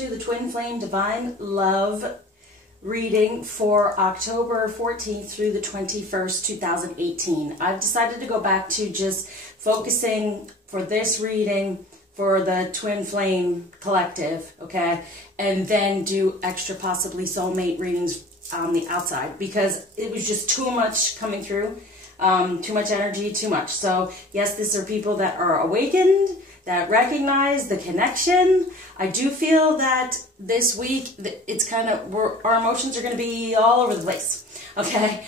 to the Twin Flame Divine Love reading for October 14th through the 21st, 2018. I've decided to go back to just focusing for this reading for the Twin Flame Collective, okay? And then do extra possibly soulmate readings on the outside because it was just too much coming through. Too much energy, too much. So yes, these are people that are awakened, that recognize the connection. I do feel that this week, it's kind of, our emotions are going to be all over the place. Okay,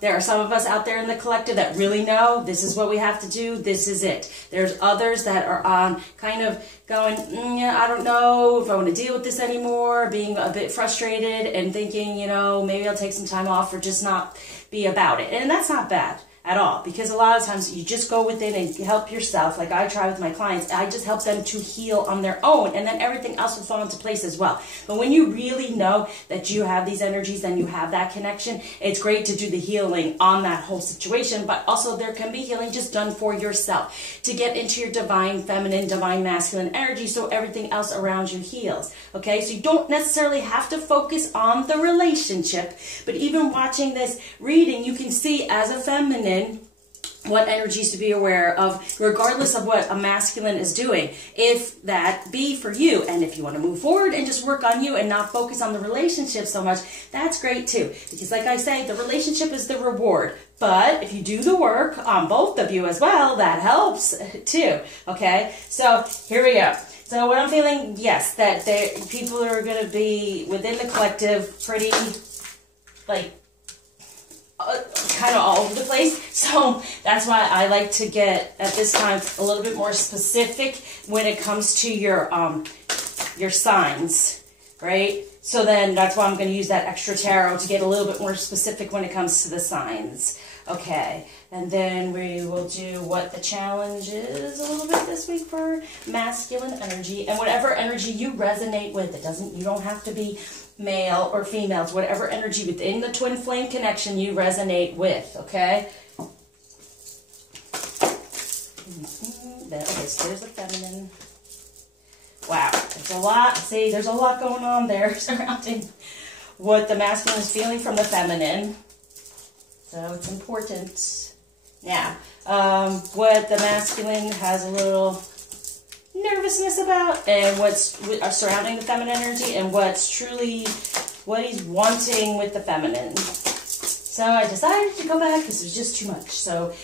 there are some of us out there in the collective that really know this is what we have to do, this is it. There's others that are on kind of going, yeah, I don't know if I want to deal with this anymore, being a bit frustrated and thinking, you know, maybe I'll take some time off or just not be about it. And that's not bad at all, because a lot of times you just go within and help yourself. Like I try with my clients, I just help them to heal on their own, and then everything else will fall into place as well. But when you really know that you have these energies and you have that connection, it's great to do the healing on that whole situation. But also there can be healing just done for yourself to get into your divine feminine, divine masculine energy, so everything else around you heals. Okay, so you don't necessarily have to focus on the relationship, but even watching this reading, you can see as a feminine what energies to be aware of, regardless of what a masculine is doing, if that be for you. And if you want to move forward and just work on you and not focus on the relationship so much, that's great too. Because like I say, the relationship is the reward. But if you do the work on both of you as well, that helps too. Okay, so here we go. So what I'm feeling, yes, that people are going to be within the collective pretty, like, kind of all over the place. So that's why I like to get at this time a little bit more specific when it comes to your signs, right? So then that's why I'm going to use that extra tarot to get a little bit more specific when it comes to the signs. Okay, and then we will do what the challenge is a little bit this week for masculine energy, and whatever energy you resonate with. You don't have to be male or females, whatever energy within the twin flame connection you resonate with, okay? Okay, so there's the feminine. Wow, there's a lot. See, there's a lot going on there surrounding what the masculine is feeling from the feminine. So it's important. Now, what the masculine has a little nervousness about, and what's surrounding the feminine energy, and what's truly what he's wanting with the feminine. So I decided to go back because it was just too much. So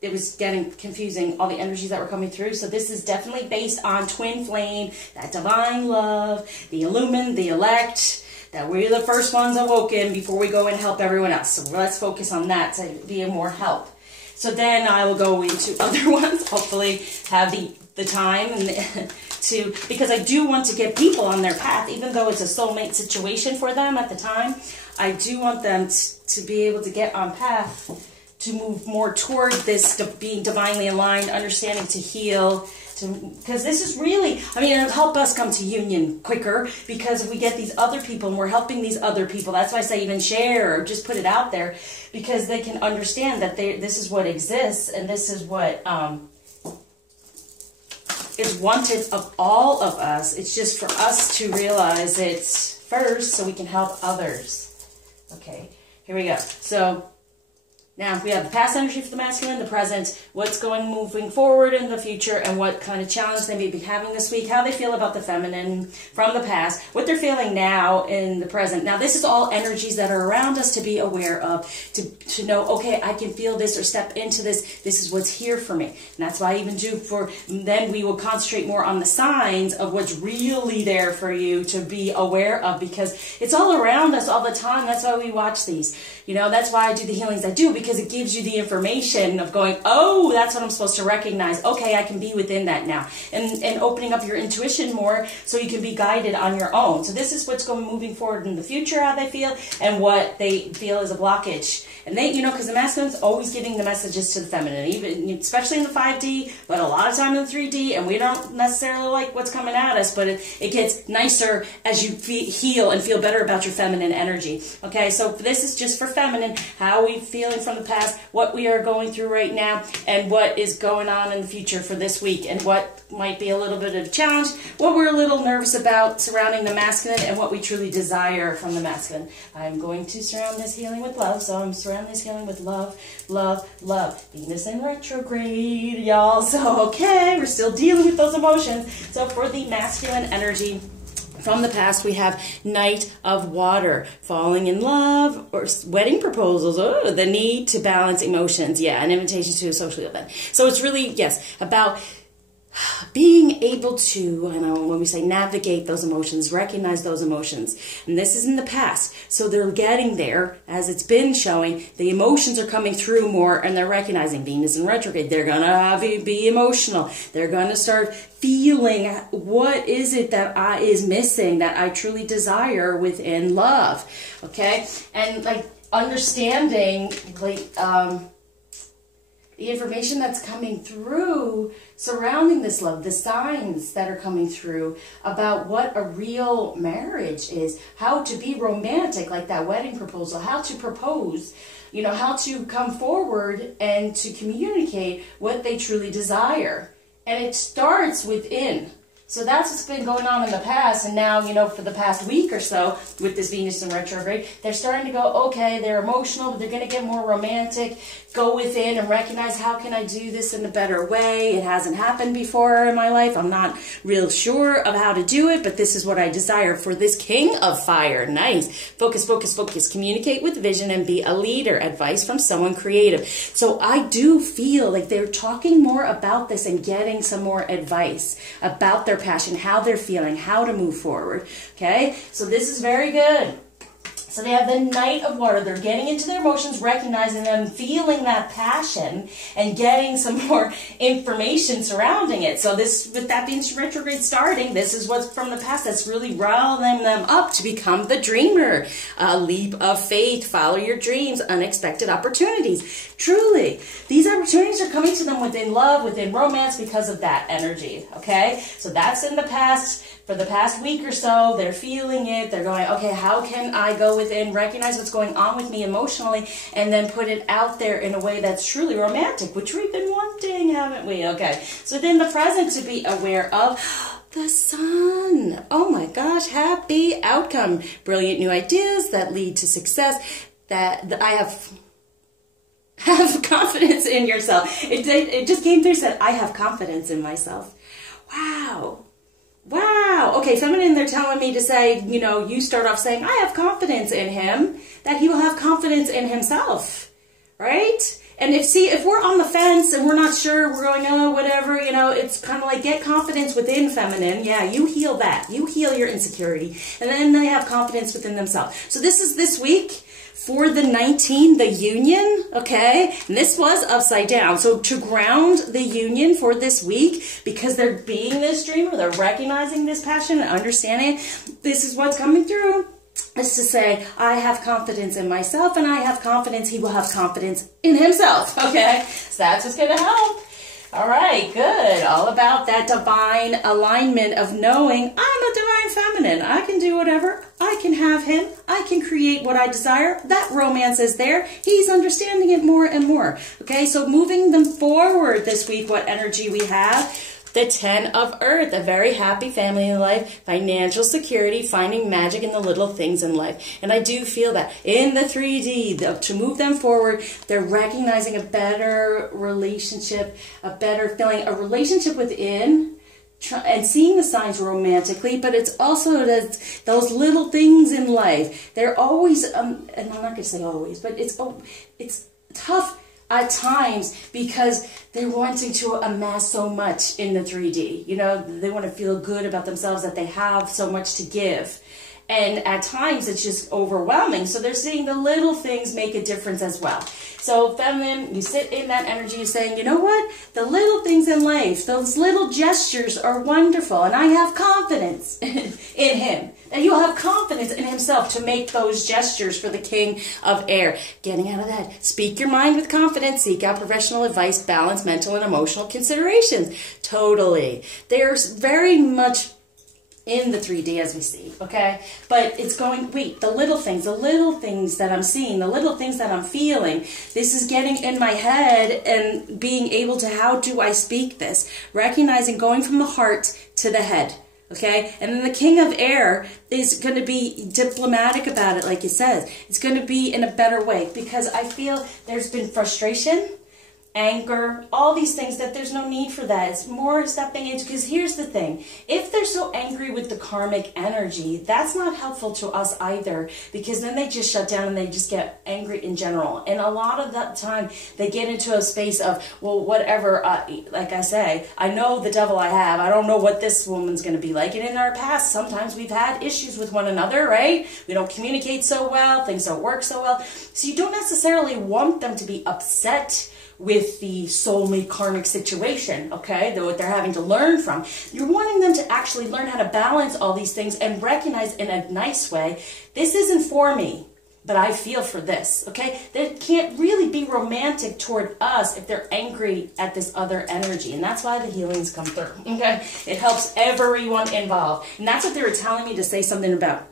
it was getting confusing, all the energies that were coming through. So this is definitely based on twin flame, that divine love, the illumined, the elect, that we're the first ones awoken before we go and help everyone else. So let's focus on that to be a more help. So then I will go into other ones, hopefully have the time and to, because I do want to get people on their path, even though it's a soulmate situation for them at the time. I do want them to be able to get on path to move more toward this being divinely aligned, understanding to heal, because this is really, I mean, it'll help us come to union quicker, because if we get these other people and we're helping these other people, that's why I say even share or just put it out there, because they can understand that this is what exists and this is what is wanted of all of us. It's just for us to realize it first so we can help others. Okay, here we go. So now we have the past energy for the masculine, the present, what's moving forward in the future, and what kind of challenge they may be having this week, how they feel about the feminine from the past, what they're feeling now in the present. Now this is all energies that are around us to be aware of, to know, okay, I can feel this or step into this. This is what's here for me. And that's why I even do then we will concentrate more on the signs of what's really there for you to be aware of, because it's all around us all the time. That's why we watch these. You know, that's why I do the healings I do, because it gives you the information of going, oh, that's what I'm supposed to recognize. Okay, I can be within that now. And opening up your intuition more so you can be guided on your own. So this is what's moving forward in the future, how they feel, and what they feel is a blockage. And they, you know, because the masculine's always giving the messages to the feminine, even especially in the 5D, but a lot of time in the 3D, and we don't necessarily like what's coming at us, but it gets nicer as you heal and feel better about your feminine energy. Okay, so this is just for feminine, how are we feeling from from the past, what we are going through right now, and what is going on in the future for this week, and what might be a little bit of a challenge, what we're a little nervous about surrounding the masculine, and what we truly desire from the masculine. I'm going to surround this healing with love, so I'm surrounding this healing with love, love, love. Venus in retrograde, y'all. So, okay, we're still dealing with those emotions. So for the masculine energy from the past, we have Knight of Water, falling in love, or wedding proposals, the need to balance emotions, yeah, an invitation to a social event. So it's really, yes, about being able to, when we say navigate those emotions, recognize those emotions. And this is in the past. So they're getting there, as it's been showing, the emotions are coming through more, and they're recognizing Venus in retrograde. They're going to be emotional. They're going to start feeling, what is it that is missing, that I truly desire within love, okay? And like understanding, like, the information that's coming through surrounding this love, the signs that are coming through about what a real marriage is, how to be romantic, like that wedding proposal, how to propose, you know, how to come forward and to communicate what they truly desire. And it starts within. So that's what's been going on in the past, and now, you know, for the past week or so, with this Venus in retrograde, they're starting to go, okay, they're emotional, but they're going to get more romantic, go within and recognize, how can I do this in a better way? It hasn't happened before in my life. I'm not real sure of how to do it, but this is what I desire for this King of Fire. Nice. Focus, focus, focus. Communicate with vision and be a leader. Advice from someone creative. So I do feel like they're talking more about this and getting some more advice about their passion, how they're feeling, how to move forward. Okay, so this is very good. So they have the Knight of Water. They're getting into their emotions, recognizing them, feeling that passion, and getting some more information surrounding it. So this, with that being retrograde starting, this is what's from the past that's really riling them up to become the dreamer. A leap of faith, follow your dreams, unexpected opportunities. Truly, these opportunities are coming to them within love, within romance, because of that energy, okay? So that's in the past. For the past week or so, they're feeling it. They're going, okay, how can I go within, recognize what's going on with me emotionally, and then put it out there in a way that's truly romantic, which we've been wanting, haven't we? Okay, so then the present to be aware of, the sun. Oh my gosh, happy outcome. Brilliant new ideas that lead to success. That I have confidence in yourself. It just came through, said, I have confidence in myself. Wow. Wow. Okay, feminine, they're telling me to say, you know, you start off saying, I have confidence in him, that he will have confidence in himself, right? And if we're on the fence and we're not sure, we're going, oh, whatever, you know, it's kind of like, get confidence within feminine. Yeah, you heal that. You heal your insecurity. And then they have confidence within themselves. So this is this week. For the 19, the union, okay, and this was upside down. So to ground the union for this week, because they're being this dreamer, they're recognizing this passion and understanding it, this is what's coming through, is to say, I have confidence in myself, and I have confidence he will have confidence in himself, okay? So that's what's going to help. All right, good. All about that divine alignment of knowing I'm a divine feminine. I can do whatever. I can have him. I can create what I desire. That romance is there. He's understanding it more and more. Okay, so moving them forward this week, what energy we have? The 10 of Earth, a very happy family in life, financial security, finding magic in the little things in life. And I do feel that in the 3D, to move them forward, they're recognizing a better relationship, a better feeling, a relationship within, and seeing the signs romantically, but it's also those little things in life. They're always, and I'm not going to say always, but it's tough at times, because they're wanting to amass so much in the 3D. You know, they want to feel good about themselves, that they have so much to give. And at times it's just overwhelming. So they're seeing the little things make a difference as well. So feminine, you sit in that energy, you're saying, you know what? The little things in life, those little gestures are wonderful. And I have confidence in him. And you'll have confidence in himself to make those gestures for the King of Air. Getting out of that. Speak your mind with confidence. Seek out professional advice. Balance mental and emotional considerations. Totally. There's very much in the 3D as we see, okay? But it's going, wait, the little things that I'm seeing, the little things that I'm feeling, this is getting in my head and being able to, how do I speak this? Recognizing, going from the heart to the head, okay? And then the King of Air is going to be diplomatic about it, like it says. It's going to be in a better way, because I feel there's been frustration, anger, all these things that there's no need for that. It's more stepping into, because here's the thing, if they're so angry with the karmic energy, that's not helpful to us either, because then they just shut down and they just get angry in general. And a lot of that time they get into a space of, well, whatever, like I say, I know the devil I have, I don't know what this woman's going to be like. And in our past, sometimes we've had issues with one another, right? We don't communicate so well, things don't work so well. So you don't necessarily want them to be upset with the soulmate karmic situation, okay, what they're having to learn from. You're wanting them to actually learn how to balance all these things and recognize in a nice way, this isn't for me, but I feel for this, okay? They can't really be romantic toward us if they're angry at this other energy, and that's why the healings come through, okay? It helps everyone involved, and that's what they were telling me to say something about.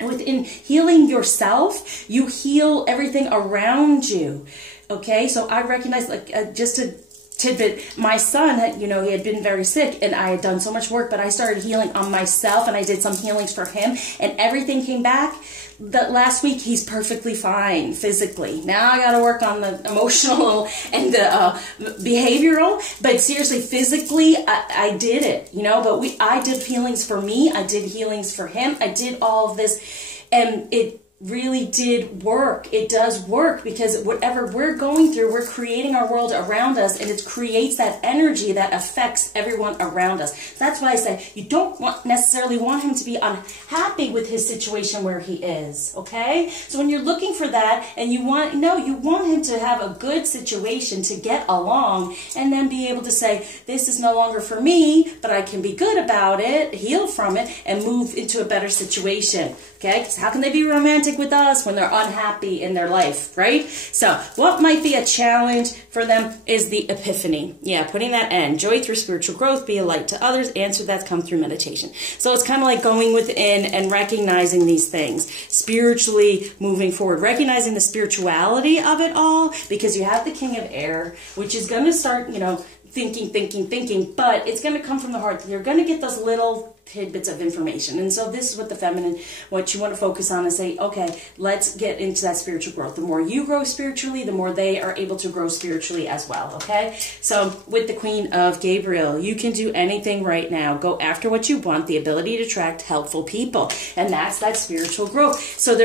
And within healing yourself, you heal everything around you. Okay, so I recognize, like, just a tidbit, my son had, you know, he had been very sick and I had done so much work, but I started healing on myself and I did some healings for him and everything came back. That last week, he's perfectly fine physically. Now I got to work on the emotional and the behavioral, but seriously, physically, I did it, you know, but I did healings for me. I did healings for him. I did all of this, and it really did work. It does work, because whatever we're going through, we're creating our world around us, and it creates that energy that affects everyone around us. So that's why I say you don't necessarily want him to be unhappy with his situation where he is, okay? So when you're looking for that and you want him to have a good situation, to get along, and then be able to say, this is no longer for me, but I can be good about it, heal from it, and move into a better situation, okay? Because how can they be romantic with us when they're unhappy in their life, right? So what might be a challenge for them is the epiphany. Yeah, putting that end. Joy through spiritual growth, be a light to others, answer that's come through meditation. So it's kind of like going within and recognizing these things, spiritually moving forward, recognizing the spirituality of it all, because you have the King of Air, which is going to start, you know, thinking, but it's going to come from the heart. You're going to get those little tidbits of information. And so this is what the feminine, what you want to focus on, is say, okay, let's get into that spiritual growth. The more you grow spiritually, the more they are able to grow spiritually as well, okay? So with the Queen of Gabriel, you can do anything right now. Go after what you want, the ability to attract helpful people. And that's that spiritual growth. So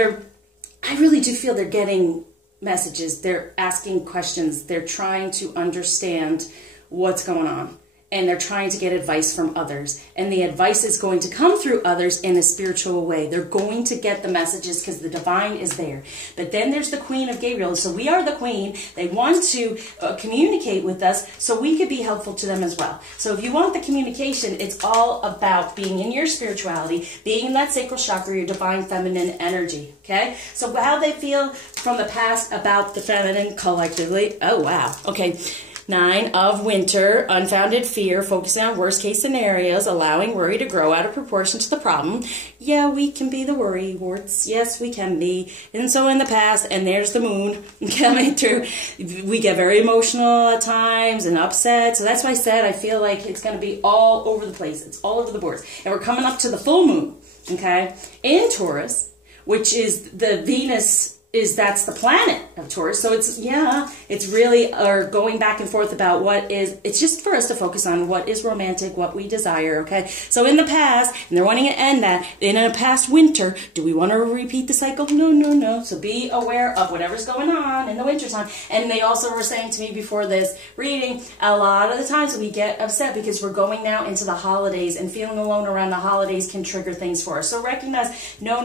I really do feel they're getting messages. They're asking questions. They're trying to understand what's going on, and they're trying to get advice from others, and the advice is going to come through others in a spiritual way. They're going to get the messages because the divine is there. But then there's the Queen of Gabriel. So we are the queen. They want to communicate with us so we could be helpful to them as well. So if you want the communication, it's all about being in your spirituality, being in that sacral chakra, your divine feminine energy, okay? So how they feel from the past about the feminine collectively. Oh, wow. Okay. 9 of Winter, unfounded fear, focusing on worst case scenarios, allowing worry to grow out of proportion to the problem. Yeah, we can be the worry warts. Yes, we can be. And so in the past, and there's the moon coming through, we get very emotional at times and upset. So that's why I said I feel like it's going to be all over the place. It's all over the boards. And we're coming up to the full moon, okay, in Taurus, which is the Venus, that's the planet of Taurus. So it's really going back and forth about it's just for us to focus on what is romantic, what we desire, okay? So in the past, and they're wanting to end that, in a past winter, do we want to repeat the cycle? No. So be aware of whatever's going on in the wintertime. And they also were saying to me before this reading, a lot of the times we get upset because we're going now into the holidays, and feeling alone around the holidays can trigger things for us. So recognize, no,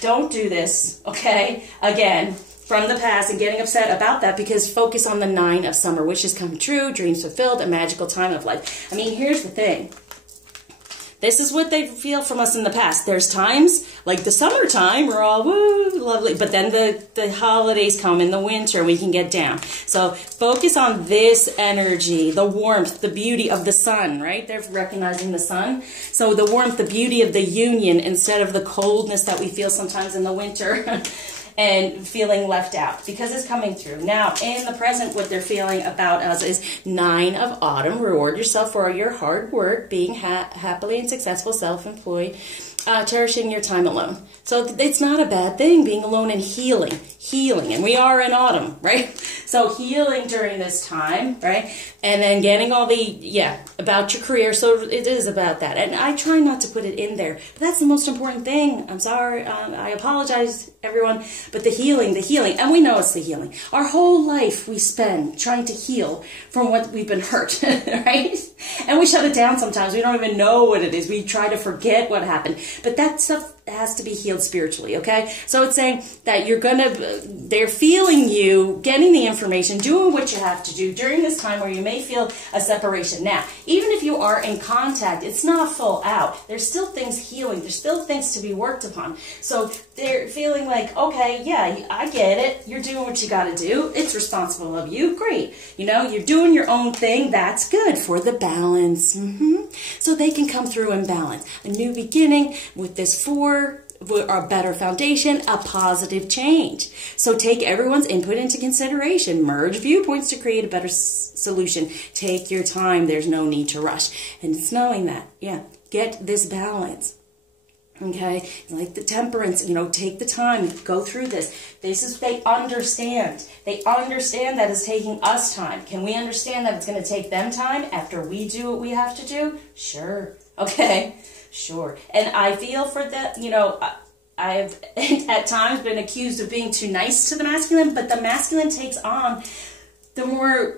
don't do this, okay? Again, from the past, and getting upset about that, because focus on the 9 of Summer, wishes come true, dreams fulfilled, a magical time of life. I mean, here's the thing. This is what they feel from us in the past. There's times, like the summertime, we're all, woo, lovely. But then the holidays come in the winter, we can get down. So focus on this energy, the warmth, the beauty of the sun, right? They're recognizing the sun. So the warmth, the beauty of the union instead of the coldness that we feel sometimes in the winter. And feeling left out because it's coming through. Now, in the present, what they're feeling about us is 9 of Autumn. Reward yourself for your hard work, being happily and successful, self-employed, cherishing your time alone. So it's not a bad thing, being alone and healing. And we are in autumn, right? So healing during this time, right? And then getting all the, about your career. So it is about that. And I try not to put it in there. But that's the most important thing. I'm sorry. I apologize, everyone. But the healing. And we know it's the healing. Our whole life we spend trying to heal from what we've been hurt, right? And we shut it down sometimes. We don't even know what it is. We try to forget what happened. But that stuff has to be healed spiritually, okay? So it's saying that they're feeling you, getting the information, doing what you have to do during this time where you may feel a separation. Now, even if you are in contact, it's not full out. There's still things healing. There's still things to be worked upon. So they're feeling like, okay, yeah, I get it. You're doing what you got to do. It's responsible of you. Great. You're doing your own thing. That's good for the balance. So they can come through in balance. A new beginning with this 4, a better foundation, a positive change. So take everyone's input into consideration. Merge viewpoints to create a better solution. Take your time. There's no need to rush. And it's knowing that, get this balance. Okay, like the temperance, take the time, go through this. This is, they understand. They understand that it's taking us time. Can we understand that it's going to take them time after we do what we have to do? Sure. Okay. Sure. And I feel for that, I've at times been accused of being too nice to the masculine, but the masculine takes on the more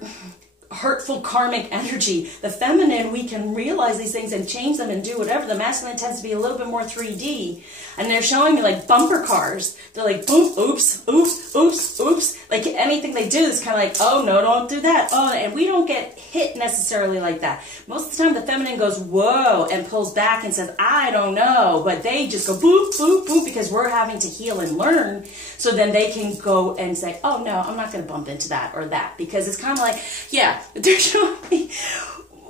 hurtful karmic energy. The feminine, we can realize these things and change them and do whatever. The masculine tends to be a little bit more 3D. And they're showing me like bumper cars. They're like, boom, oops, oops, oops, oops. Like anything they do is kind of like, oh, no, don't do that. Oh, and we don't get hit necessarily like that. Most of the time, the feminine goes, whoa, and pulls back and says, I don't know. But they just go, boop, boop, boop, because we're having to heal and learn. So then they can go and say, oh, no, I'm not going to bump into that or that. Because it's kind of like, they're showing me,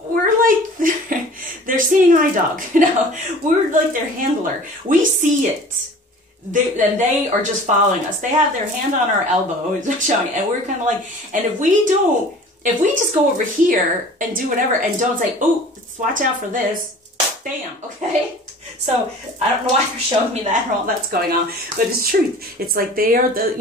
we're like, they're seeing eye dog, we're like their handler. We see it. And they are just following us. They have their hand on our elbow, showing, and we're kind of like, and if we just go over here and do whatever and don't say, oh, watch out for this, bam, okay? So I don't know why they're showing me that and all that's going on, but it's truth. It's like they are the,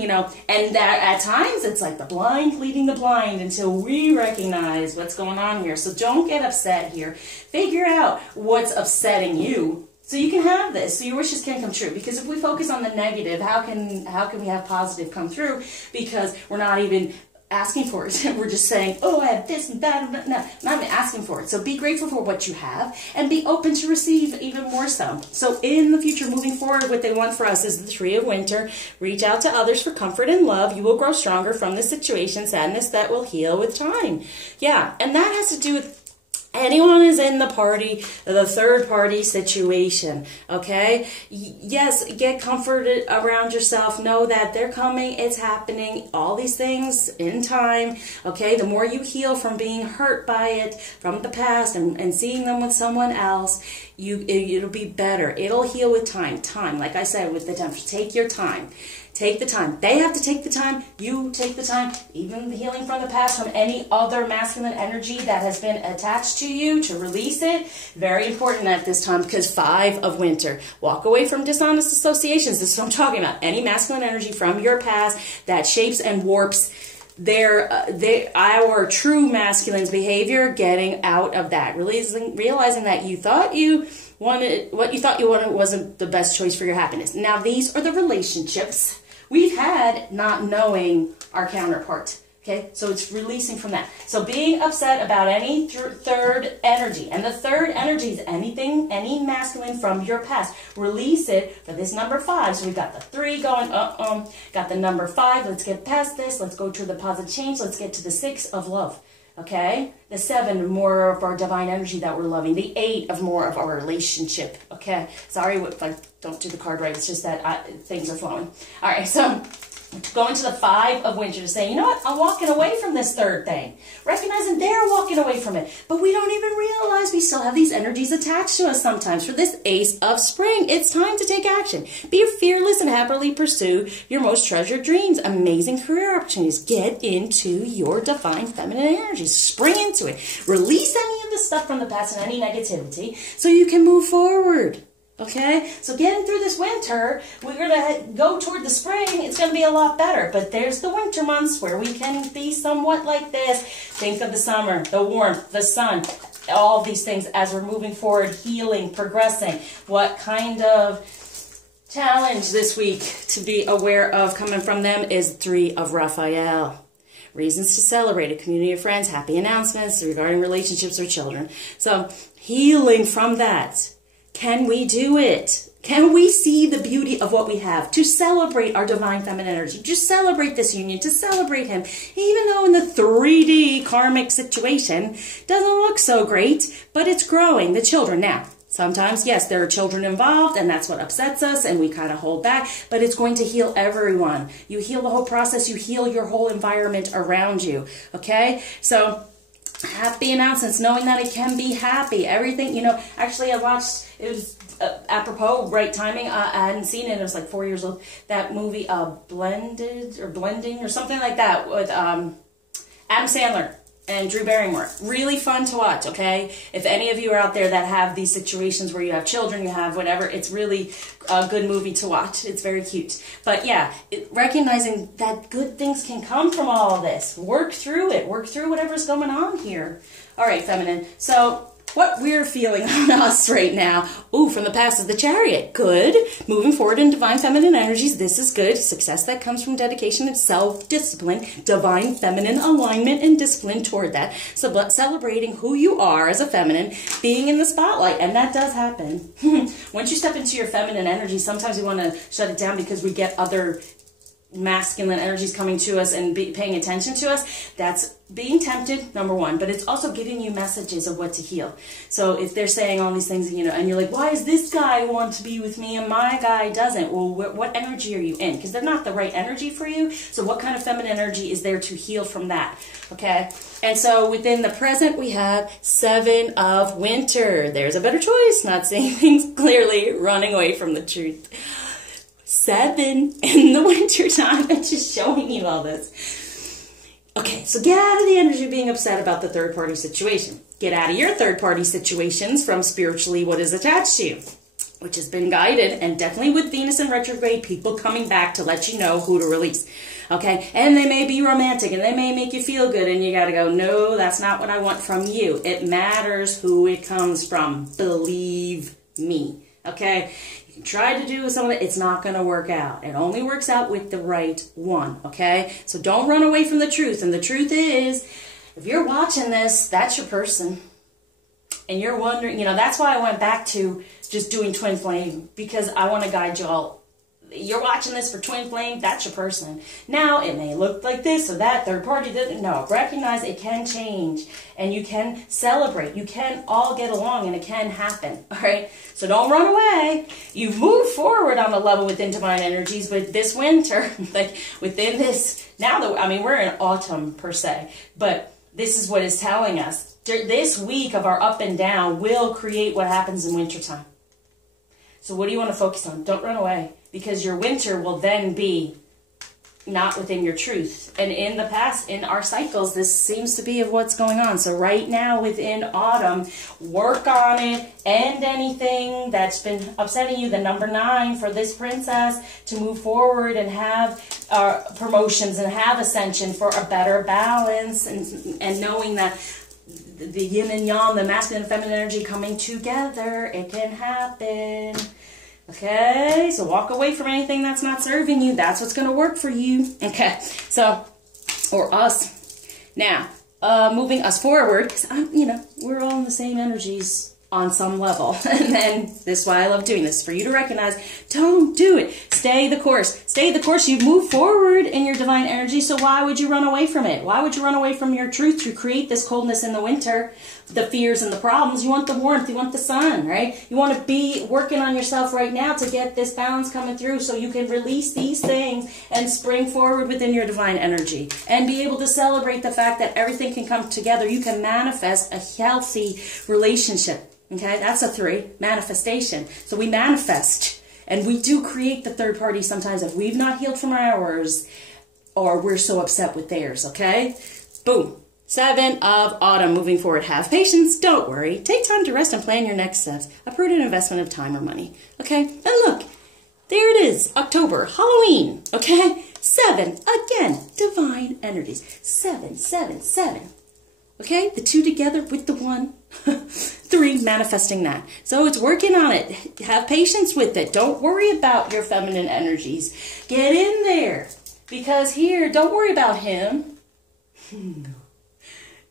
and that at times it's like the blind leading the blind until we recognize what's going on here. So don't get upset here. Figure out what's upsetting you so you can have this, so your wishes can come true. Because if we focus on the negative, how can we have positive come through? Because we're not even asking for it. We're just saying, oh, I have this and that. No, not even asking for it. So be grateful for what you have and be open to receive even more so. So in the future, moving forward, what they want for us is the 3 of Winter. Reach out to others for comfort and love. You will grow stronger from this situation. Sadness that will heal with time. Yeah, and that has to do with anyone is in the party, the third party situation, okay? Yes, get comforted around yourself. Know that they're coming, it's happening, all these things in time, okay? The more you heal from being hurt by it from the past and seeing them with someone else, it'll be better. It'll heal with time. Time, like I said, with the temperature. Take your time. Take the time. They have to take the time. You take the time. Even the healing from the past, from any other masculine energy that has been attached to you, to release it. Very important at this time because 5 of Winter. Walk away from dishonest associations. This is what I'm talking about. Any masculine energy from your past that shapes and warps our true masculine's behavior, getting out of that. Realizing that you thought you wanted, what you thought you wanted wasn't the best choice for your happiness. Now, these are the relationships we've had not knowing our counterpart. Okay, so it's releasing from that. So being upset about any third energy. And the third energy is anything, any masculine from your past. Release it for this number 5. So we've got the 3 going, got the number 5. Let's get past this. Let's go to the positive change. Let's get to the 6 of love. Okay? The 7, more of our divine energy that we're loving. The 8 of more of our relationship. Okay? Sorry if I don't do the card right. It's just that things are flowing. All right, so going to the 5 of winter to say, you know what? I'm walking away from this third thing. Recognizing they're walking away from it. But we don't even realize we still have these energies attached to us sometimes. For this Ace of Spring, it's time to take action. Be fearless and happily pursue your most treasured dreams. Amazing career opportunities. Get into your divine feminine energy. Spring into it. Release any of the stuff from the past and any negativity so you can move forward. Okay, so getting through this winter, we're going to go toward the spring. It's going to be a lot better. But there's the winter months where we can be somewhat like this. Think of the summer, the warmth, the sun, all these things as we're moving forward, healing, progressing. What kind of challenge this week to be aware of coming from them is 3 of Raphael. Reasons to celebrate, a community of friends, happy announcements regarding relationships or children. So healing from that. Can we do it? Can we see the beauty of what we have? To celebrate our divine feminine energy, to celebrate this union, to celebrate him, even though in the 3D karmic situation doesn't look so great, but it's growing, the children. Now, sometimes, yes, there are children involved, and that's what upsets us, and we kind of hold back, but it's going to heal everyone. You heal the whole process, you heal your whole environment around you, okay? So, happy announcements, knowing that it can be happy. Everything, you know, actually I watched, it was apropos, right timing, I hadn't seen it, it was like 4 years old, that movie, Blended, or Blending, or something like that, with Adam Sandler and Drew Barrymore. Really fun to watch, okay? If any of you are out there that have these situations where you have children, you have whatever, it's really a good movie to watch. It's very cute. But yeah, recognizing that good things can come from all of this. Work through it. Work through whatever's going on here. All right, feminine. So what we're feeling on us right now. Ooh, from the past is the Chariot. Good. Moving forward in divine feminine energies. This is good. Success that comes from dedication and self-discipline. Divine feminine alignment and discipline toward that. So celebrating who you are as a feminine, being in the spotlight. And that does happen. Once you step into your feminine energy, sometimes we want to shut it down because we get other masculine energies coming to us and paying attention to us. That's being tempted, number one, but it's also giving you messages of what to heal. So if they're saying all these things, you know, and you're like, why does this guy want to be with me and my guy doesn't? Well, what energy are you in? Because they're not the right energy for you. So what kind of feminine energy is there to heal from that? Okay. And so within the present, we have 7 of winter. There's a better choice. Not seeing things clearly, running away from the truth. 7 in the winter time. I'm just showing you all this. Okay, so get out of the energy of being upset about the third-party situation. Get out of your third-party situations from spiritually what is attached to you, which has been guided, and definitely with Venus in retrograde, people coming back to let you know who to release. Okay, and they may be romantic, and they may make you feel good, and you got to go, no, that's not what I want from you. It matters who it comes from. Believe me. Okay, you can try to do something, it's not going to work out. It only works out with the right one, okay? So don't run away from the truth. And the truth is, if you're watching this, that's your person. And you're wondering, you know, that's why I went back to just doing Twin Flame, because I want to guide you all. You're watching this for Twin Flame, that's your person. Now, it may look like this or that, third party didn't know. Recognize it can change, and you can celebrate. You can all get along, and it can happen, all right? So don't run away. You move forward on the level within divine energies, but this winter, like within this, now that, I mean, we're in autumn per se, but this is what it's telling us. This week of our up and down will create what happens in wintertime. So what do you want to focus on? Don't run away, because your winter will then be not within your truth. And in the past, in our cycles, this seems to be of what's going on. So right now within autumn, work on it. End anything that's been upsetting you. The number 9 for this princess to move forward and have promotions and have ascension for a better balance, and knowing that the yin and yang, the masculine and feminine energy coming together, it can happen. Okay, so walk away from anything that's not serving you. That's what's going to work for you. Okay, so, or us. Now, moving us forward, because you know, we're all in the same energies on some level. And then this is why I love doing this, for you to recognize, don't do it. Stay the course. Stay the course. You move forward in your divine energy, so why would you run away from it? Why would you run away from your truth to create this coldness in the winter, the fears and the problems? You want the warmth. You want the sun, right? You want to be working on yourself right now to get this balance coming through so you can release these things and spring forward within your divine energy and be able to celebrate the fact that everything can come together. You can manifest a healthy relationship. Okay, that's a 3, manifestation. So we manifest, and we do create the third party sometimes if we've not healed from ours or we're so upset with theirs, okay? Boom. 7 of autumn, moving forward. Have patience, don't worry. Take time to rest and plan your next steps. A prudent investment of time or money, okay? And look, there it is, October, Halloween, okay? 7, again, divine energies. 7, 7, 7. Okay, the 2 together with the 1. 3, manifesting that. So it's working on it. Have patience with it. Don't worry about your feminine energies. Get in there. Because here, don't worry about him.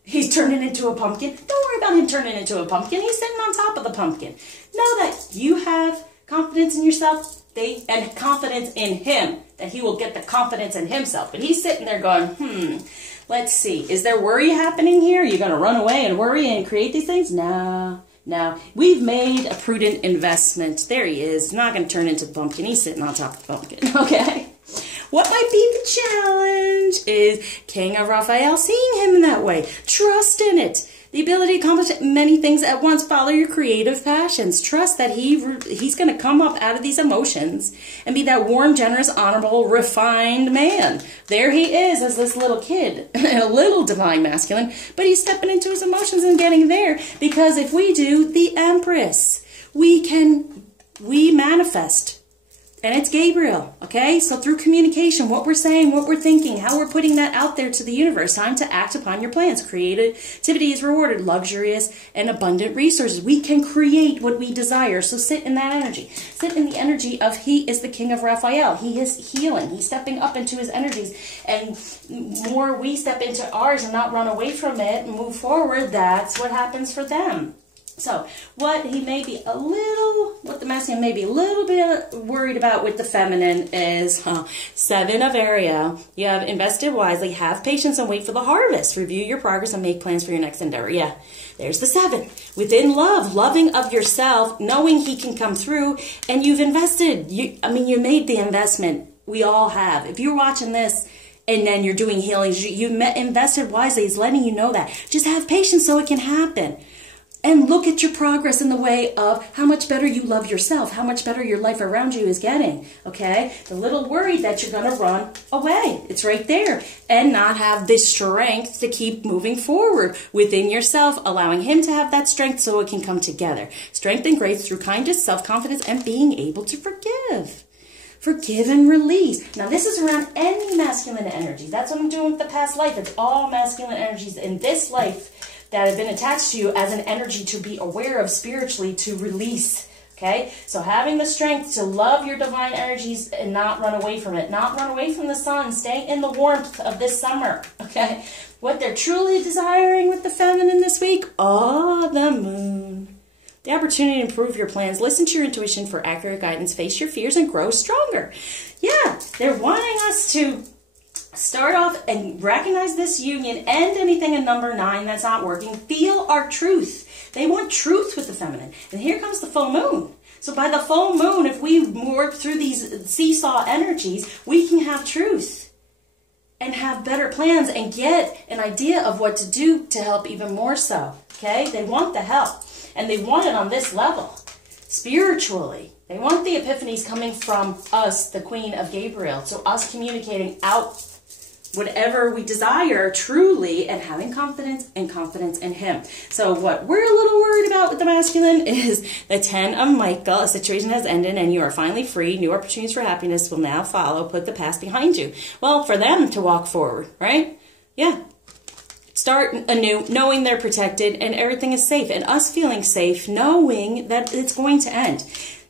He's turning into a pumpkin. Don't worry about him turning into a pumpkin. He's sitting on top of the pumpkin. Know that you have confidence in yourself and confidence in him. That he will get the confidence in himself. But he's sitting there going, let's see. Is there worry happening here? Are you going to run away and worry and create these things? No. No. We've made a prudent investment. There he is. Not going to turn into the pumpkin. He's sitting on top of the pumpkin. Okay. What might be the challenge is King of Raphael, seeing him in that way. Trust in it. The ability to accomplish many things at once. Follow your creative passions. Trust that he's going to come up out of these emotions and be that warm, generous, honorable, refined man. There he is as this little kid, a little divine masculine, but he's stepping into his emotions and getting there, because if we do, the Empress, we manifest. And it's Gabriel, okay? So through communication, what we're saying, what we're thinking, how we're putting that out there to the universe, time to act upon your plans. Creativity is rewarded, luxurious and abundant resources. We can create what we desire. So sit in that energy. Sit in the energy of he is the King of Raphael. He is healing. He's stepping up into his energies. And more we step into ours and not run away from it and move forward, that's what happens for them. So, what the masculine may be a little bit worried about with the feminine is 7 of Ariel. You have invested wisely, have patience, and wait for the harvest. Review your progress and make plans for your next endeavor. Yeah, there's the 7. Within love, loving of yourself, knowing he can come through, and you've invested. You made the investment. We all have. If you're watching this, and then you're doing healings, you invested wisely. He's letting you know that. Just have patience so it can happen. And look at your progress in the way of how much better you love yourself, how much better your life around you is getting, okay? The little worried that you're going to run away. It's right there. And not have the strength to keep moving forward within yourself, allowing him to have that strength so it can come together. Strength and grace through kindness, self-confidence, and being able to forgive. Forgive and release. Now, this is around any masculine energy. That's what I'm doing with the past life. It's all masculine energies in this life that have been attached to you as an energy to be aware of spiritually, to release, okay? So having the strength to love your divine energies and not run away from it, not run away from the sun, stay in the warmth of this summer, okay? What they're truly desiring with the feminine this week, the moon. The opportunity to improve your plans, listen to your intuition for accurate guidance, face your fears, and grow stronger. Yeah, they're wanting us to start off and recognize this union, end anything in number 9 that's not working, feel our truth. They want truth with the feminine. And here comes the full moon. So by the full moon, if we work through these seesaw energies, we can have truth and have better plans and get an idea of what to do to help even more so. Okay? They want the help. And they want it on this level, spiritually. They want the epiphanies coming from us, the Queen of Gabriel. So us communicating out whatever we desire truly and having confidence in him. So what we're a little worried about with the masculine is the 10 of Michael. A situation has ended and you are finally free. New opportunities for happiness will now follow. Put the past behind you. Well, for them to walk forward, right? Yeah. Start anew, knowing they're protected and everything is safe. And us feeling safe, knowing that it's going to end.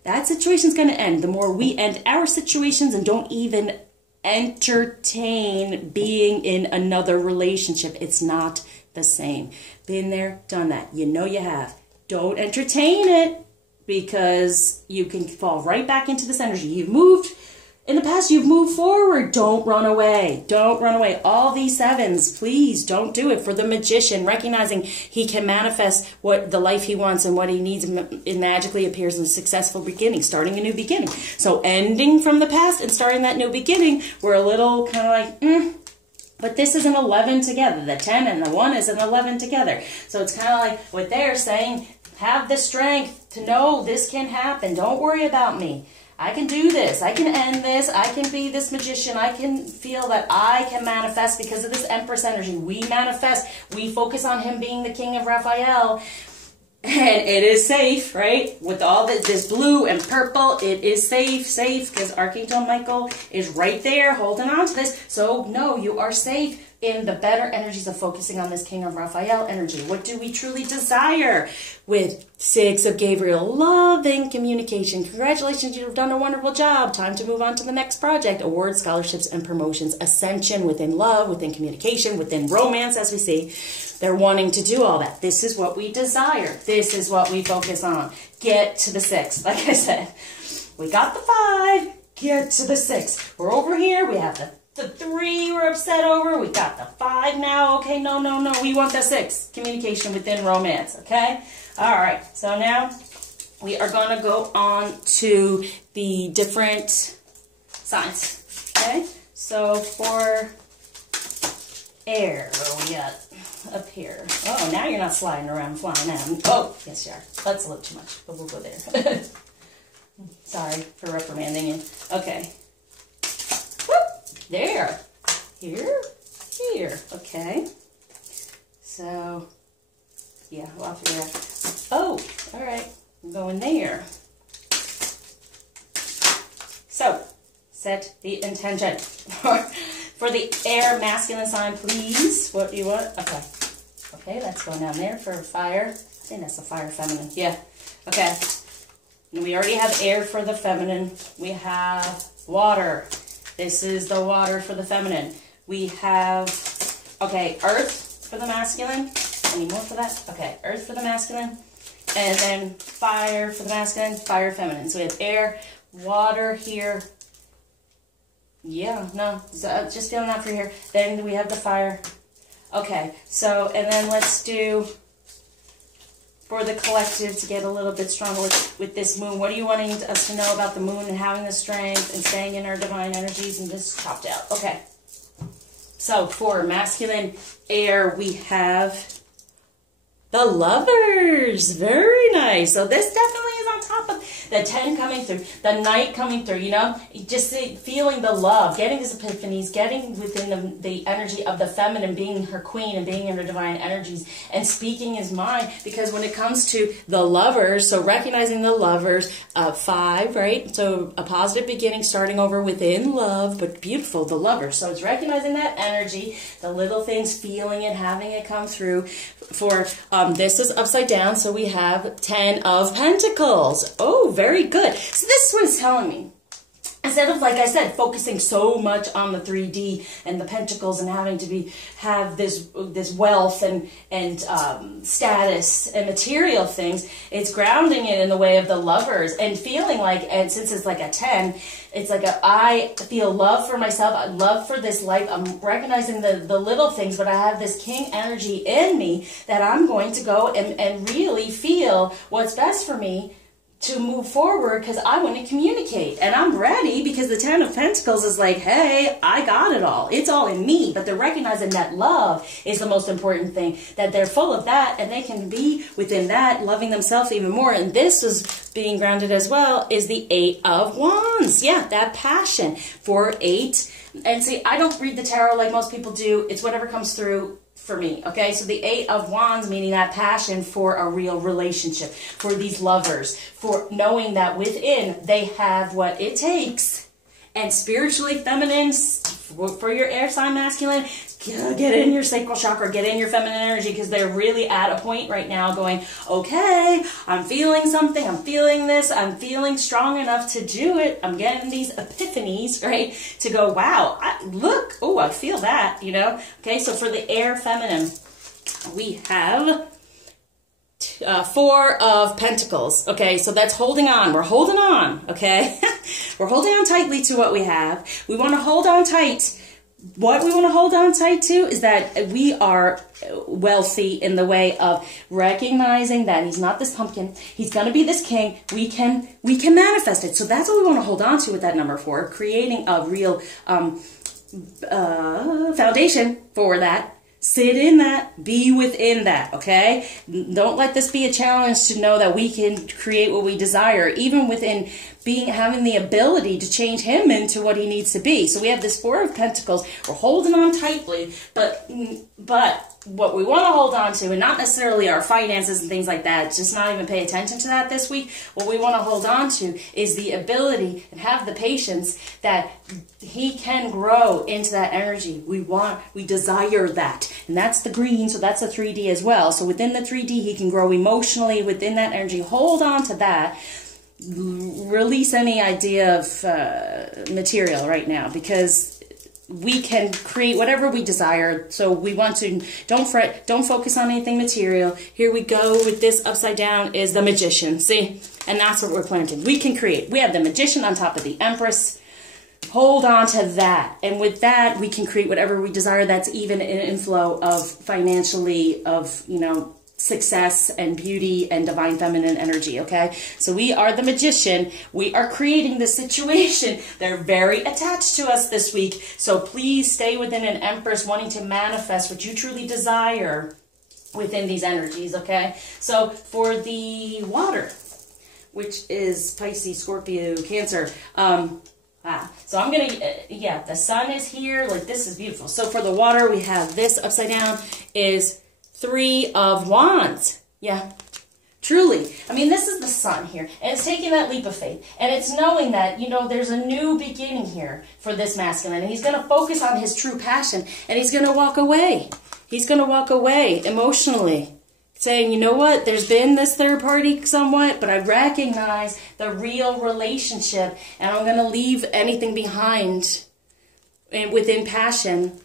That situation's going to end. The more we end our situations and don't even entertain being in another relationship, it's not the same. Been there, done that. You know you have. don't entertain it, because you can fall right back into this energy. You've moved, in the past you've moved forward. Don't run away. Don't run away. All these sevens, please don't do it. For the magician, recognizing he can manifest what the life he wants and what he needs, it magically appears in a successful beginning, starting a new beginning. So ending from the past and starting that new beginning, we're a little kind of like, But this is an 11 together. The 10 and the 1 is an 11 together. So it's kind of like what they're saying, have the strength to know this can happen. Don't worry about me. I can do this. I can end this. I can be this magician. I can feel that I can manifest because of this Empress energy. We manifest. We focus on him being the King of Raphael. And it is safe, right? With all this blue and purple, it is safe, because Archangel Michael is right there holding on to this. So, no, you are safe in the better energies of focusing on this King of Raphael energy. What do we truly desire? With 6 of Gabriel, loving communication. Congratulations, you've done a wonderful job. Time to move on to the next project. Awards, scholarships, and promotions. Ascension within love, within communication, within romance, as we see. They're wanting to do all that. This is what we desire. This is what we focus on. Get to the 6. Like I said, we got the 5. Get to the 6. We're over here. We have the 3 we're upset over. We got the 5 now. Okay, no. We want the 6. Communication within romance. Okay? All right. So now we are going to go on to the different signs. Okay? So for air, where we at? Up here. Oh, now you're not sliding around, flying out. Oh, yes, you are. That's a little too much, but we'll go there. Sorry for reprimanding you. Okay. Whoop. There. Here. Okay. So, yeah, we'll have to do that. Oh, all right. I'm going there. So, set the intention. For the air masculine sign, please. What do you want? Okay. Okay, that's going down there for fire. I think that's the fire feminine. Yeah. Okay. And we already have air for the feminine. We have water. This is the water for the feminine. We have, okay, earth for the masculine. Any more for that? Okay, earth for the masculine. And then fire for the masculine, fire feminine. So we have air, water here. Yeah, no, just feeling that for here. Then we have the fire. Okay, so, and then let's do, for the collective, to get a little bit stronger with this moon. What are you wanting us to know about the moon and having the strength and staying in our divine energies and just chopped out? Okay. So, for masculine air, we have the Lovers. Very nice. So this definitely is on top of the 10 coming through, the Knight coming through, you know, just feeling the love, getting these epiphanies, getting within the energy of the feminine, being her queen and being in her divine energies and speaking his mind. Because when it comes to the Lovers, so recognizing the Lovers, 5, right? So a positive beginning, starting over within love, but beautiful, the Lovers. So it's recognizing that energy, the little things, feeling it, having it come through. For this is upside down, so we have 10 of Pentacles. Oh, very good. So this one's telling me, instead of, like I said, focusing so much on the 3D and the Pentacles and having to have this wealth and status and material things, it's grounding it in the way of the Lovers and feeling like, and since it's like a 10, it's like I feel love for myself, love for this life. I'm recognizing the little things, but I have this king energy in me that I'm going to go and really feel what's best for me to move forward, because I want to communicate and I'm ready, because the 10 of Pentacles is like, hey, I got it all. It's all in me. But they're recognizing that love is the most important thing, that they're full of that and they can be within that, loving themselves even more. And this is being grounded as well, is the 8 of Wands. Yeah, that passion for 8. And see, I don't read the tarot like most people do. It's whatever comes through for me, okay? So the 8 of Wands, meaning that passion for a real relationship, for these lovers, for knowing that within they have what it takes. And spiritually feminine, for your air sign masculine, get in your sacral chakra, get in your feminine energy, because they're really at a point right now going, okay, I'm feeling something, I'm feeling this, I'm feeling strong enough to do it. I'm getting these epiphanies, right, to go, wow, look, oh, I feel that, you know. Okay, so for the air feminine, we have Four of Pentacles. Okay, so that's holding on. We're holding on, okay? We're holding on tightly to what we have. We want to hold on tight. What we want to hold on tight to is that we are wealthy in the way of recognizing that he's not this pumpkin. He's going to be this king. We can manifest it. So that's what we want to hold on to with that number 4, creating a real foundation for that. Sit in that, be within that, okay? Don't let this be a challenge to know that we can create what we desire, even within having the ability to change him into what he needs to be. So we have this 4 of Pentacles. We're holding on tightly, but what we want to hold on to, and not necessarily our finances and things like that, just not even pay attention to that this week. What we want to hold on to is the ability and have the patience that he can grow into that energy. We desire that. And that's the green, so that's a 3D as well. So within the 3D, he can grow emotionally within that energy. Hold on to that. Release any idea of material right now, because we can create whatever we desire. So we want to, don't fret, don't focus on anything material. Here we go with this upside down is the Magician. See? And that's what we're planting. We can create. We have the Magician on top of the Empress. Hold on to that. And with that, we can create whatever we desire. That's even an inflow of financially, of, you know, success and beauty and divine feminine energy, okay? So we are the Magician. We are creating the situation. They're very attached to us this week. So please stay within an Empress wanting to manifest what you truly desire within these energies, okay? So for the water, which is Pisces, Scorpio, Cancer, so I'm going to, the sun is here. Like, this is beautiful. So for the water, we have this upside down is 3 of Wands. Yeah, truly. I mean, this is the sun here. And it's taking that leap of faith. And it's knowing that, you know, there's a new beginning here for this masculine. And he's going to focus on his true passion. And he's going to walk away. He's going to walk away emotionally, saying, you know what, there's been this third party somewhat, but I recognize the real relationship, and I'm going to leave anything behind and within passion,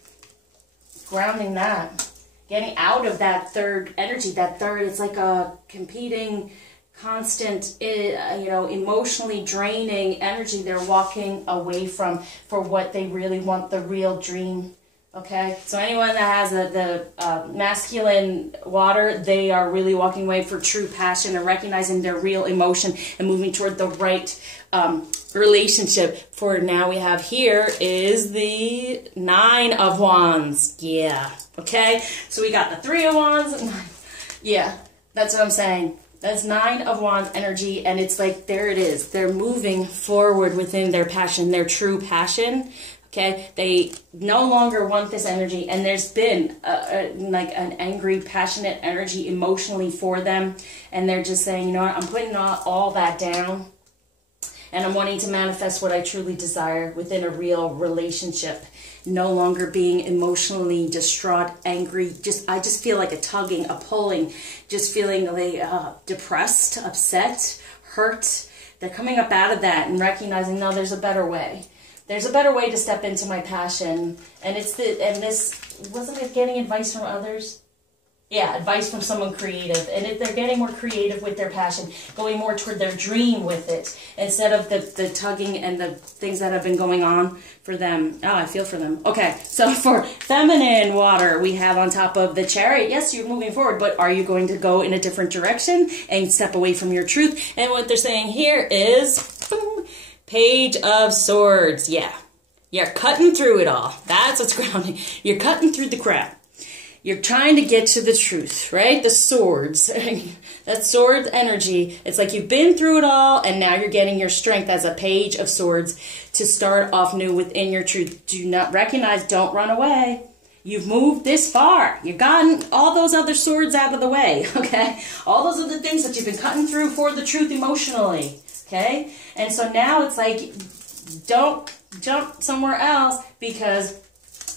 grounding that, getting out of that third energy. That third, it's like a competing, constant, you know, emotionally draining energy they're walking away from for what they really want, the real dream. Okay, so anyone that has the masculine water, they are really walking away for true passion and recognizing their real emotion and moving toward the right relationship. For now, we have here is the 9 of Wands. Yeah, okay, so we got the 3 of Wands. And yeah, that's what I'm saying. That's 9 of Wands energy, and it's like, there it is. They're moving forward within their passion, their true passion. Okay, they no longer want this energy, and there's been like an angry, passionate energy emotionally for them, and they're just saying, you know what, I'm putting all that down, and I'm wanting to manifest what I truly desire within a real relationship. No longer being emotionally distraught, angry. I just feel like a tugging, a pulling, just feeling like depressed, upset, hurt. They're coming up out of that and recognizing, no, there's a better way. There's a better way to step into my passion. And wasn't it getting advice from others? Yeah, advice from someone creative. And they're getting more creative with their passion, going more toward their dream with it, instead of the tugging and the things that have been going on for them. Oh, I feel for them. Okay, so for feminine water, we have on top of the Chariot. Yes, you're moving forward, but are you going to go in a different direction and step away from your truth? And what they're saying here is, boom, Page of Swords. Yeah, you're cutting through it all. That's what's grounding. You're cutting through the crap. You're trying to get to the truth, right? The swords. That sword energy. It's like you've been through it all, and now you're getting your strength as a Page of Swords to start off new within your truth. Do not recognize, don't run away. You've moved this far. You've gotten all those other swords out of the way, okay? All those other things that you've been cutting through for the truth emotionally. Okay, and so now it's like, don't jump somewhere else because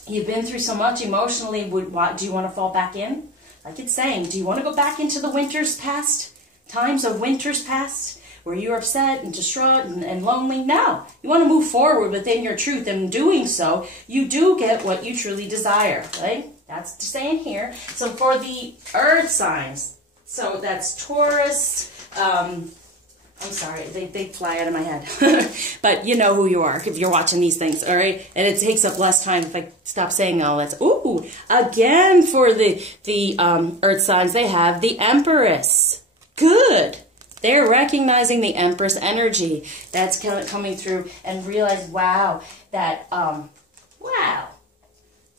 you've been through so much emotionally. Do you want to fall back in? Like it's saying, do you want to go back into the winters past, times of winters past, where you're upset and distraught and lonely? No, you want to move forward within your truth, and in doing so, you do get what you truly desire, right? That's saying here. So for the earth signs, So that's Taurus. I'm sorry, they fly out of my head. But you know who you are if you're watching these things, all right? And it takes up less time if I stop saying all that. Ooh, again for the earth signs, they have the Empress. Good. They're recognizing the Empress energy that's coming through and realize, wow, that, wow.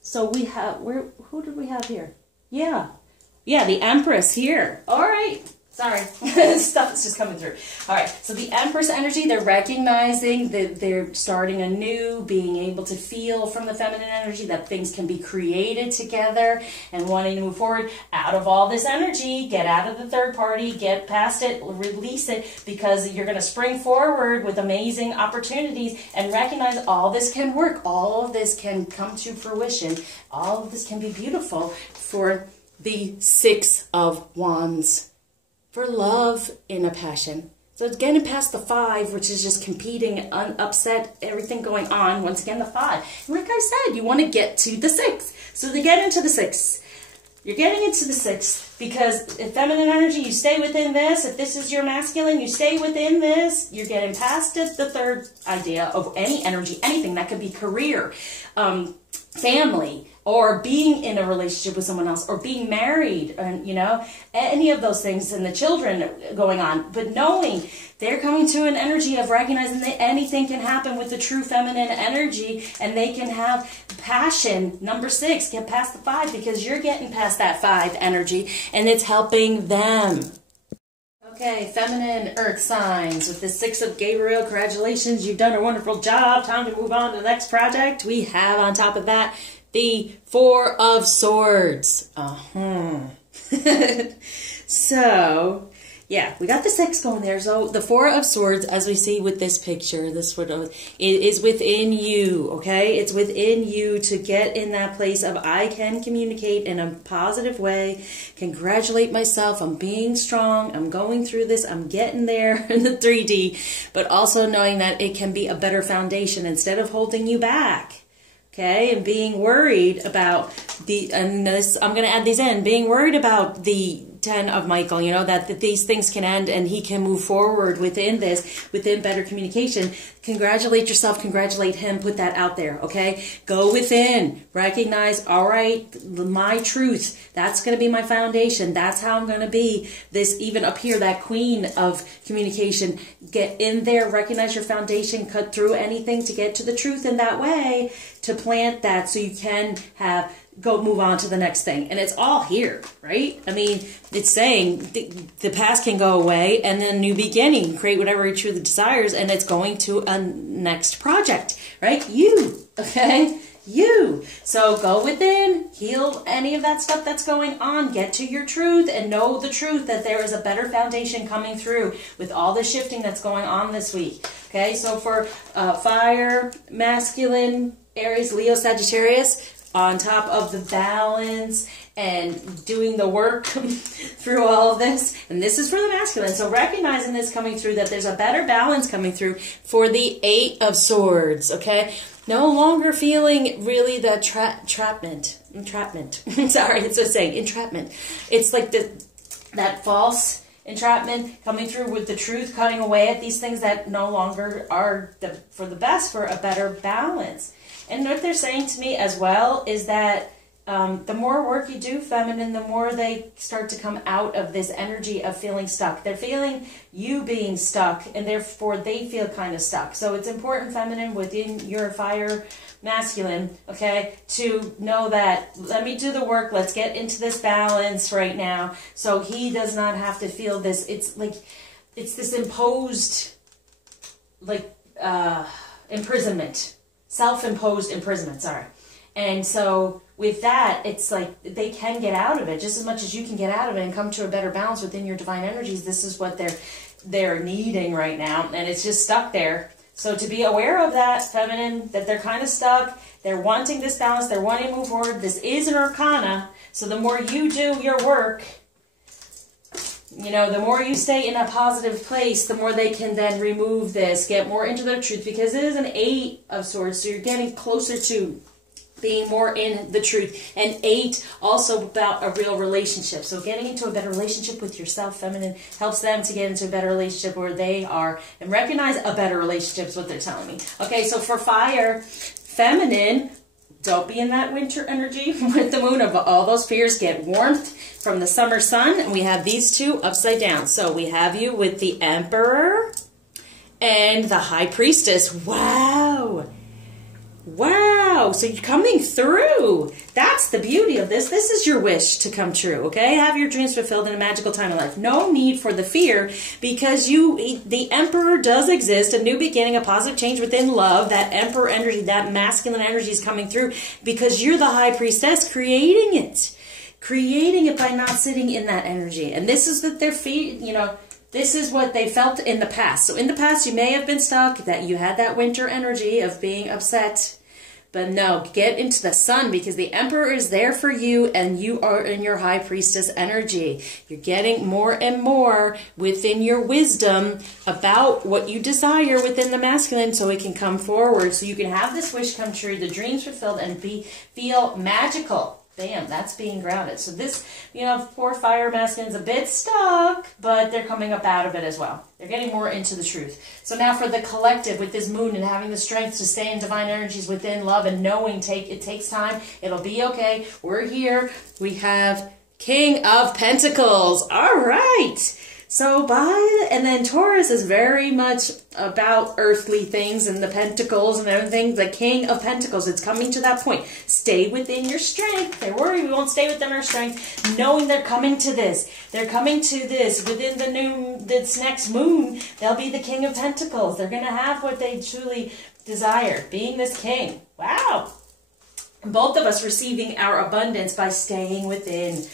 So we have, who did we have here? Yeah, the Empress here. All right. Sorry, stuff is just coming through. All right, so the Empress energy, they're recognizing that they're starting anew, being able to feel from the feminine energy that things can be created together and wanting to move forward out of all this energy, get out of the third party, get past it, release it, because you're going to spring forward with amazing opportunities and recognize all this can work, all of this can come to fruition, all of this can be beautiful for the Six of Wands. For love in a passion. So it's getting past the 5, which is just competing, upset, everything going on. Once again, the 5. And like I said, you want to get to the 6. So they get into the 6. You're getting into the 6 because if feminine energy, you stay within this. If this is your masculine, you stay within this. You're getting past it. The third idea of any energy, anything that could be career, family, or being in a relationship with someone else, or being married, and you know, any of those things, and the children going on. But knowing they're coming to an energy of recognizing that anything can happen with the true feminine energy, and they can have passion. Number 6, get past the 5, because you're getting past that 5 energy, and it's helping them. Okay, feminine earth signs with the 6 of Gabriel. Congratulations, you've done a wonderful job. Time to move on to the next project. We have on top of that the 4 of Swords. So, yeah, we got the 6 going there. So the 4 of Swords, as we see with this picture, this one, it is within you, okay? It's within you to get in that place of I can communicate in a positive way, congratulate myself, I'm being strong, I'm going through this, I'm getting there in the 3D, but also knowing that it can be a better foundation instead of holding you back. Okay, and being worried about and this, I'm going to add these in, being worried about the 10 of Michael, you know, that these things can end and he can move forward within this, within better communication. Congratulate yourself, congratulate him, put that out there, okay? Go within, recognize, all right, my truth, that's going to be my foundation. That's how I'm going to be this, even up here, that queen of communication. Get in there, recognize your foundation, cut through anything to get to the truth in that way, to plant that so you can go move on to the next thing. And it's all here, right? I mean, it's saying the past can go away and then new beginning, create whatever he truly desires, and it's going to a next project, right? You, okay? You. So go within, heal any of that stuff that's going on, get to your truth, and know the truth that there is a better foundation coming through with all the shifting that's going on this week. Okay, so for fire, masculine, Aries, Leo, Sagittarius, on top of the balance and doing the work through all of this. And this is for the masculine. So recognizing this coming through, that there's a better balance coming through for the 8 of Swords, okay? No longer feeling really the entrapment. Sorry, it's just saying entrapment. It's like that false entrapment coming through with the truth, cutting away at these things that no longer are for the best, for a better balance. And what they're saying to me as well is that the more work you do, feminine, the more they start to come out of this energy of feeling stuck. They're feeling you being stuck, and therefore they feel kind of stuck. So it's important, feminine, within your fire masculine, okay, to know that let me do the work, let's get into this balance right now, so he does not have to feel this. It's like, it's this imposed, like, imprisonment. Self-imposed imprisonment, sorry. And so with that, it's like they can get out of it just as much as you can get out of it and come to a better balance within your divine energies. This is what they're needing right now, and it's just stuck there. So to be aware of that, feminine, that they're kind of stuck, they're wanting this balance, they're wanting to move forward. This is an arcana, so the more you do your work, you know, the more you stay in a positive place, the more they can then remove this, get more into their truth, because it is an 8 of Swords, so you're getting closer to being more in the truth. And 8, also about a real relationship. So getting into a better relationship with yourself, feminine, helps them to get into a better relationship where they are and recognize a better relationship is what they're telling me. Okay, so for fire, feminine, don't be in that winter energy with the moon of all those fears. Get warmth from the summer sun. And we have these two upside down. So we have you with the Emperor and the High Priestess. Wow. Wow. So you're coming through. That's the beauty of this. This is your wish to come true, okay? Have your dreams fulfilled in a magical time of life. No need for the fear because the Emperor does exist, a new beginning, a positive change within love. That Emperor energy, that masculine energy is coming through because you're the High Priestess creating it. Creating it by not sitting in that energy. And this is that this is what they felt in the past. So in the past, you may have been stuck, that you had that winter energy of being upset. But no, get into the sun because the Emperor is there for you and you are in your High Priestess energy. You're getting more and more within your wisdom about what you desire within the masculine so it can come forward. So you can have this wish come true, the dreams fulfilled, and feel magical. Bam, that's being grounded. So this, poor fire masculine's a bit stuck, but they're coming up out of it as well. They're getting more into the truth. So now for the collective with this moon and having the strength to stay in divine energies within love and knowing it takes time. It'll be okay. We're here. We have King of Pentacles. All right. So and then Taurus is very much about earthly things and the pentacles and everything. The King of Pentacles, it's coming to that point. Stay within your strength. They're worried we won't stay within our strength, knowing they're coming to this. They're coming to this within this next moon. They'll be the King of Pentacles. They're going to have what they truly desire, being this king. Wow. Both of us receiving our abundance by staying within.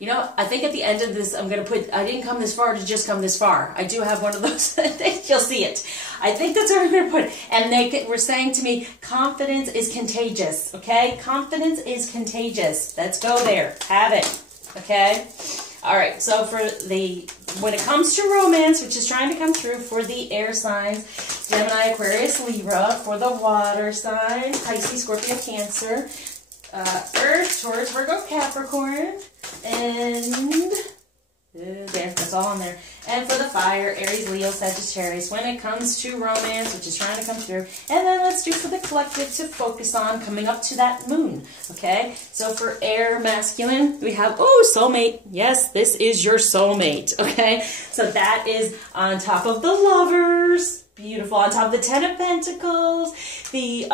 I think at the end of this, I'm going to put, I didn't come this far to just come this far. I do have one of those things. You'll see it. I think that's what I'm going to put. And they were saying to me, confidence is contagious. Okay? Confidence is contagious. Let's go there. Have it. Okay? All right. So when it comes to romance, which is trying to come through for the air signs, Gemini, Aquarius, Libra, for the water sign, Pisces, Scorpio, Cancer, Earth, Taurus, Virgo, Capricorn, and that's all on there. And for the fire, Aries, Leo, Sagittarius, when it comes to romance, which is trying to come through. And then let's do for the collective to focus on coming up to that moon, okay? So for air masculine, we have, soulmate. Yes, this is your soulmate, okay? So that is on top of the lovers. Beautiful. On top of the 10 of Pentacles, the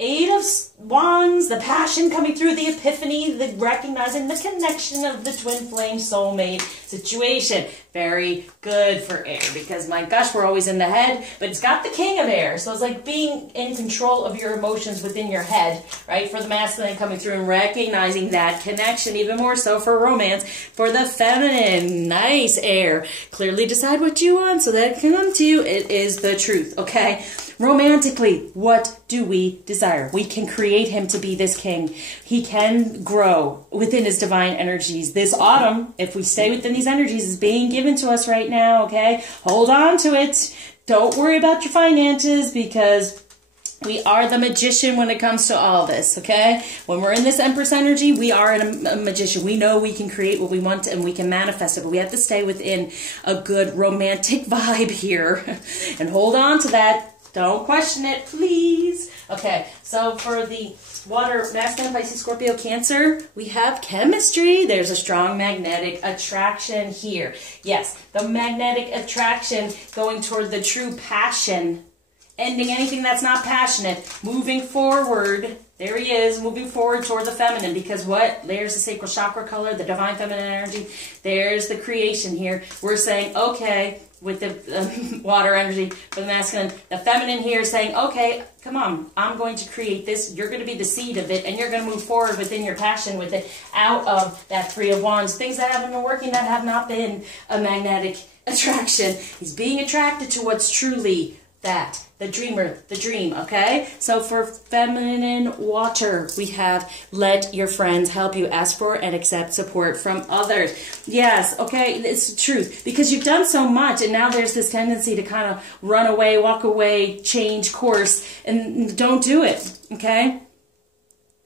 8 of Wands, the passion coming through, the epiphany, the recognizing the connection of the twin flame soulmate situation. Very good for air because, my gosh, we're always in the head, but it's got the king of air. So it's like being in control of your emotions within your head, right? For the masculine coming through and recognizing that connection, even more so for romance. For the feminine, nice air. Clearly decide what you want so that it can come to you. It is the truth, okay? Romantically, what do we desire? We can create him to be this king. He can grow within his divine energies. This autumn, if we stay within these energies, is being given to us right now, okay? Hold on to it. Don't worry about your finances because we are the magician when it comes to all this, okay? When we're in this Empress energy, we are a magician. We know we can create what we want and we can manifest it, but we have to stay within a good romantic vibe here and hold on to that. Don't question it, please. Okay, so for the water, masculine, Pisces, Scorpio, Cancer, we have chemistry. There's a strong magnetic attraction here. Yes, the magnetic attraction going toward the true passion, ending anything that's not passionate, moving forward. There he is, moving forward toward the feminine, because what? There's the sacral chakra color, the divine feminine energy. There's the creation here. We're saying, okay, with the water energy for the masculine, the feminine here is saying, okay, come on, I'm going to create this. You're going to be the seed of it, and you're going to move forward within your passion with it out of that 3 of Wands. Things that haven't been working, that have not been a magnetic attraction. He's being attracted to what's truly that. The dreamer, the dream, okay? So for feminine water, we have let your friends help you, ask for and accept support from others. Yes, okay, it's the truth. Because you've done so much and now there's this tendency to kind of run away, walk away, change course, and don't do it, okay?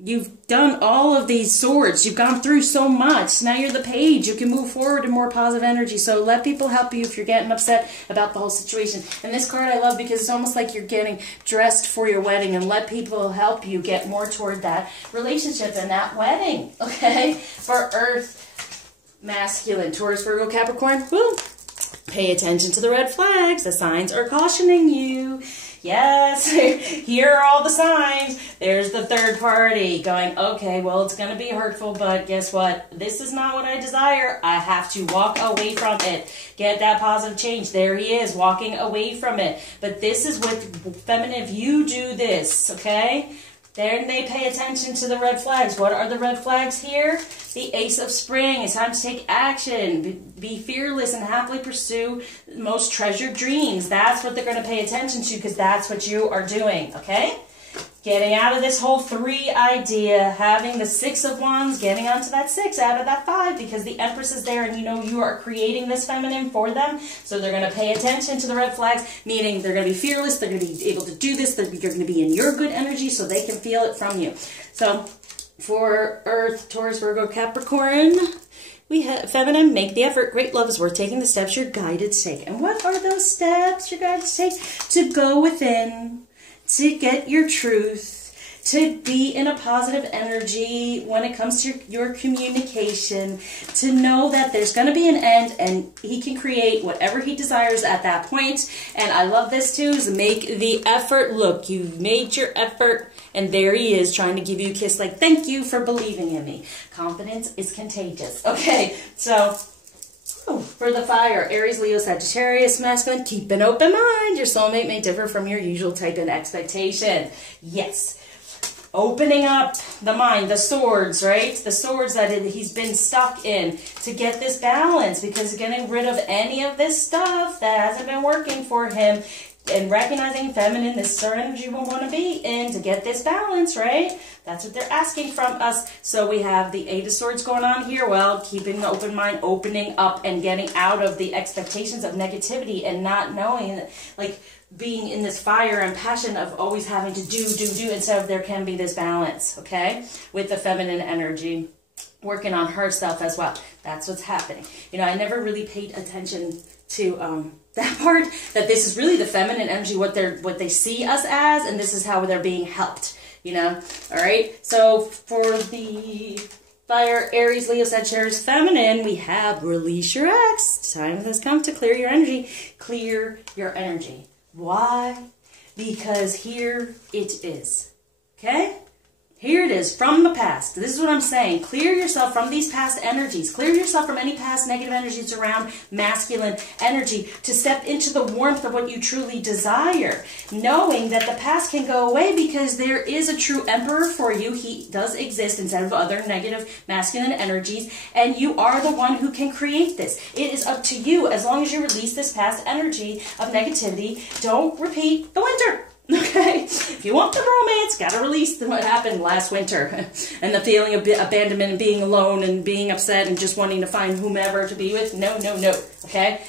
You've done all of these swords. You've gone through so much. Now you're the page. You can move forward in more positive energy. So let people help you if you're getting upset about the whole situation. And this card I love because it's almost like you're getting dressed for your wedding, and let people help you get more toward that relationship and that wedding. Okay? For Earth, masculine, Taurus, Virgo, Capricorn. Woo! Pay attention to the red flags. The signs are cautioning you. Yes, here are all the signs. There's the third party going, okay, well, it's going to be hurtful, but guess what? This is not what I desire. I have to walk away from it. Get that positive change. There he is, walking away from it. But this is with feminine. If you do this, okay? Then they pay attention to the red flags. What are the red flags here? The Ace of Spring. It's time to take action. Be fearless and happily pursue most treasured dreams. That's what they're going to pay attention to because that's what you are doing, okay? Getting out of this whole 3 idea, having the 6 of Wands, getting onto that 6 out of that 5 because the Empress is there and you know you are creating this feminine for them. So they're going to pay attention to the red flags, meaning they're going to be fearless, they're going to be able to do this, you're going to be in your good energy so they can feel it from you. So for Earth, Taurus, Virgo, Capricorn, we have feminine, make the effort. Great love is worth taking the steps you're guided to take. And what are those steps you're guided to take? To go within, to get your truth, to be in a positive energy when it comes to your communication, to know that there's going to be an end and he can create whatever he desires at that point. And I love this too, is make the effort. Look, you made your effort and there he is trying to give you a kiss like, thank you for believing in me. Confidence is contagious. Okay, so for the fire, Aries, Leo, Sagittarius, masculine, keep an open mind. Your soulmate may differ from your usual type and expectation. Yes. Opening up the mind, the swords, right? The swords that he's been stuck in to get this balance because getting rid of any of this stuff that hasn't been working for him and recognizing feminine, this certain energy we want to be in to get this balance, right? That's what they're asking from us. So we have the 8 of Swords going on here. Well, keeping an open mind, opening up and getting out of the expectations of negativity and not knowing, like, being in this fire and passion of always having to do, instead of there can be this balance, okay? With the feminine energy, working on her stuff as well. That's what's happening. You know, I never really paid attention to that part, that this is really the feminine energy, what they see us as, and this is how they're being helped, you know? All right, so for the fire, Aries, Leo, Sagittarius, feminine, we have release your ex. Time has come to clear your energy. Clear your energy. Why? Because here it is, okay? Here it is, from the past. This is what I'm saying. Clear yourself from these past energies. Clear yourself from any past negative energies around masculine energy to step into the warmth of what you truly desire. Knowing that the past can go away because there is a true emperor for you. He does exist instead of other negative masculine energies. And you are the one who can create this. It is up to you. As long as you release this past energy of negativity, don't repeat the winter. Okay, if you want the romance, gotta release what happened last winter and the feeling of abandonment and being alone and being upset and just wanting to find whomever to be with. No, no, no. Okay,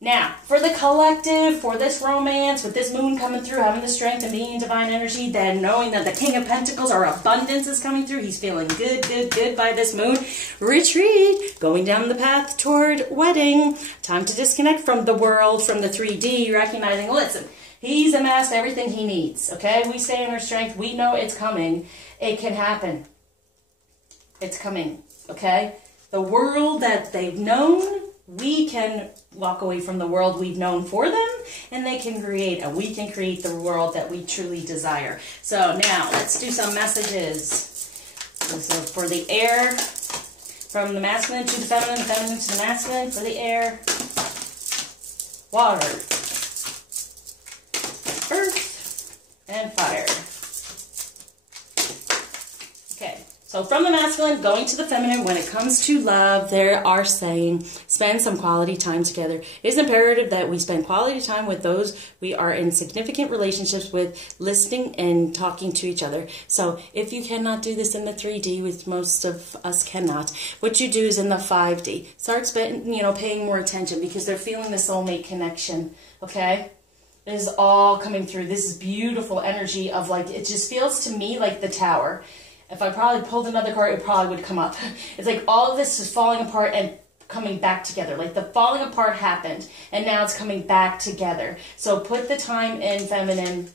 now for the collective, for this romance, with this moon coming through, having the strength and being in divine energy, then knowing that the King of Pentacles, our abundance is coming through. He's feeling good, good, good by this moon. Retreat, going down the path toward wedding. Time to disconnect from the world, from the 3D, recognizing, listen, he's amassed everything he needs, okay? We stay in our strength. We know it's coming. It can happen. It's coming, okay? The world that they've known, we can walk away from the world we've known for them, and they can create, and we can create the world that we truly desire. So now, let's do some messages. So for the air, from the masculine to the feminine to the masculine, for the air, water, earth, and fire. Okay, So from the masculine going to the feminine, when it comes to love, they are saying spend some quality time together. It is imperative that we spend quality time with those we are in significant relationships with, listening and talking to each other. So if you cannot do this in the 3D, which most of us cannot, what you do is in the 5D. Start paying more attention because they're feeling the soulmate connection, okay? It is all coming through. This is beautiful energy of like, it just feels to me like the Tower. If I probably pulled another card, it probably would come up. It's like all of this is falling apart and coming back together. Like the falling apart happened, and now it's coming back together. So put the time in, feminine,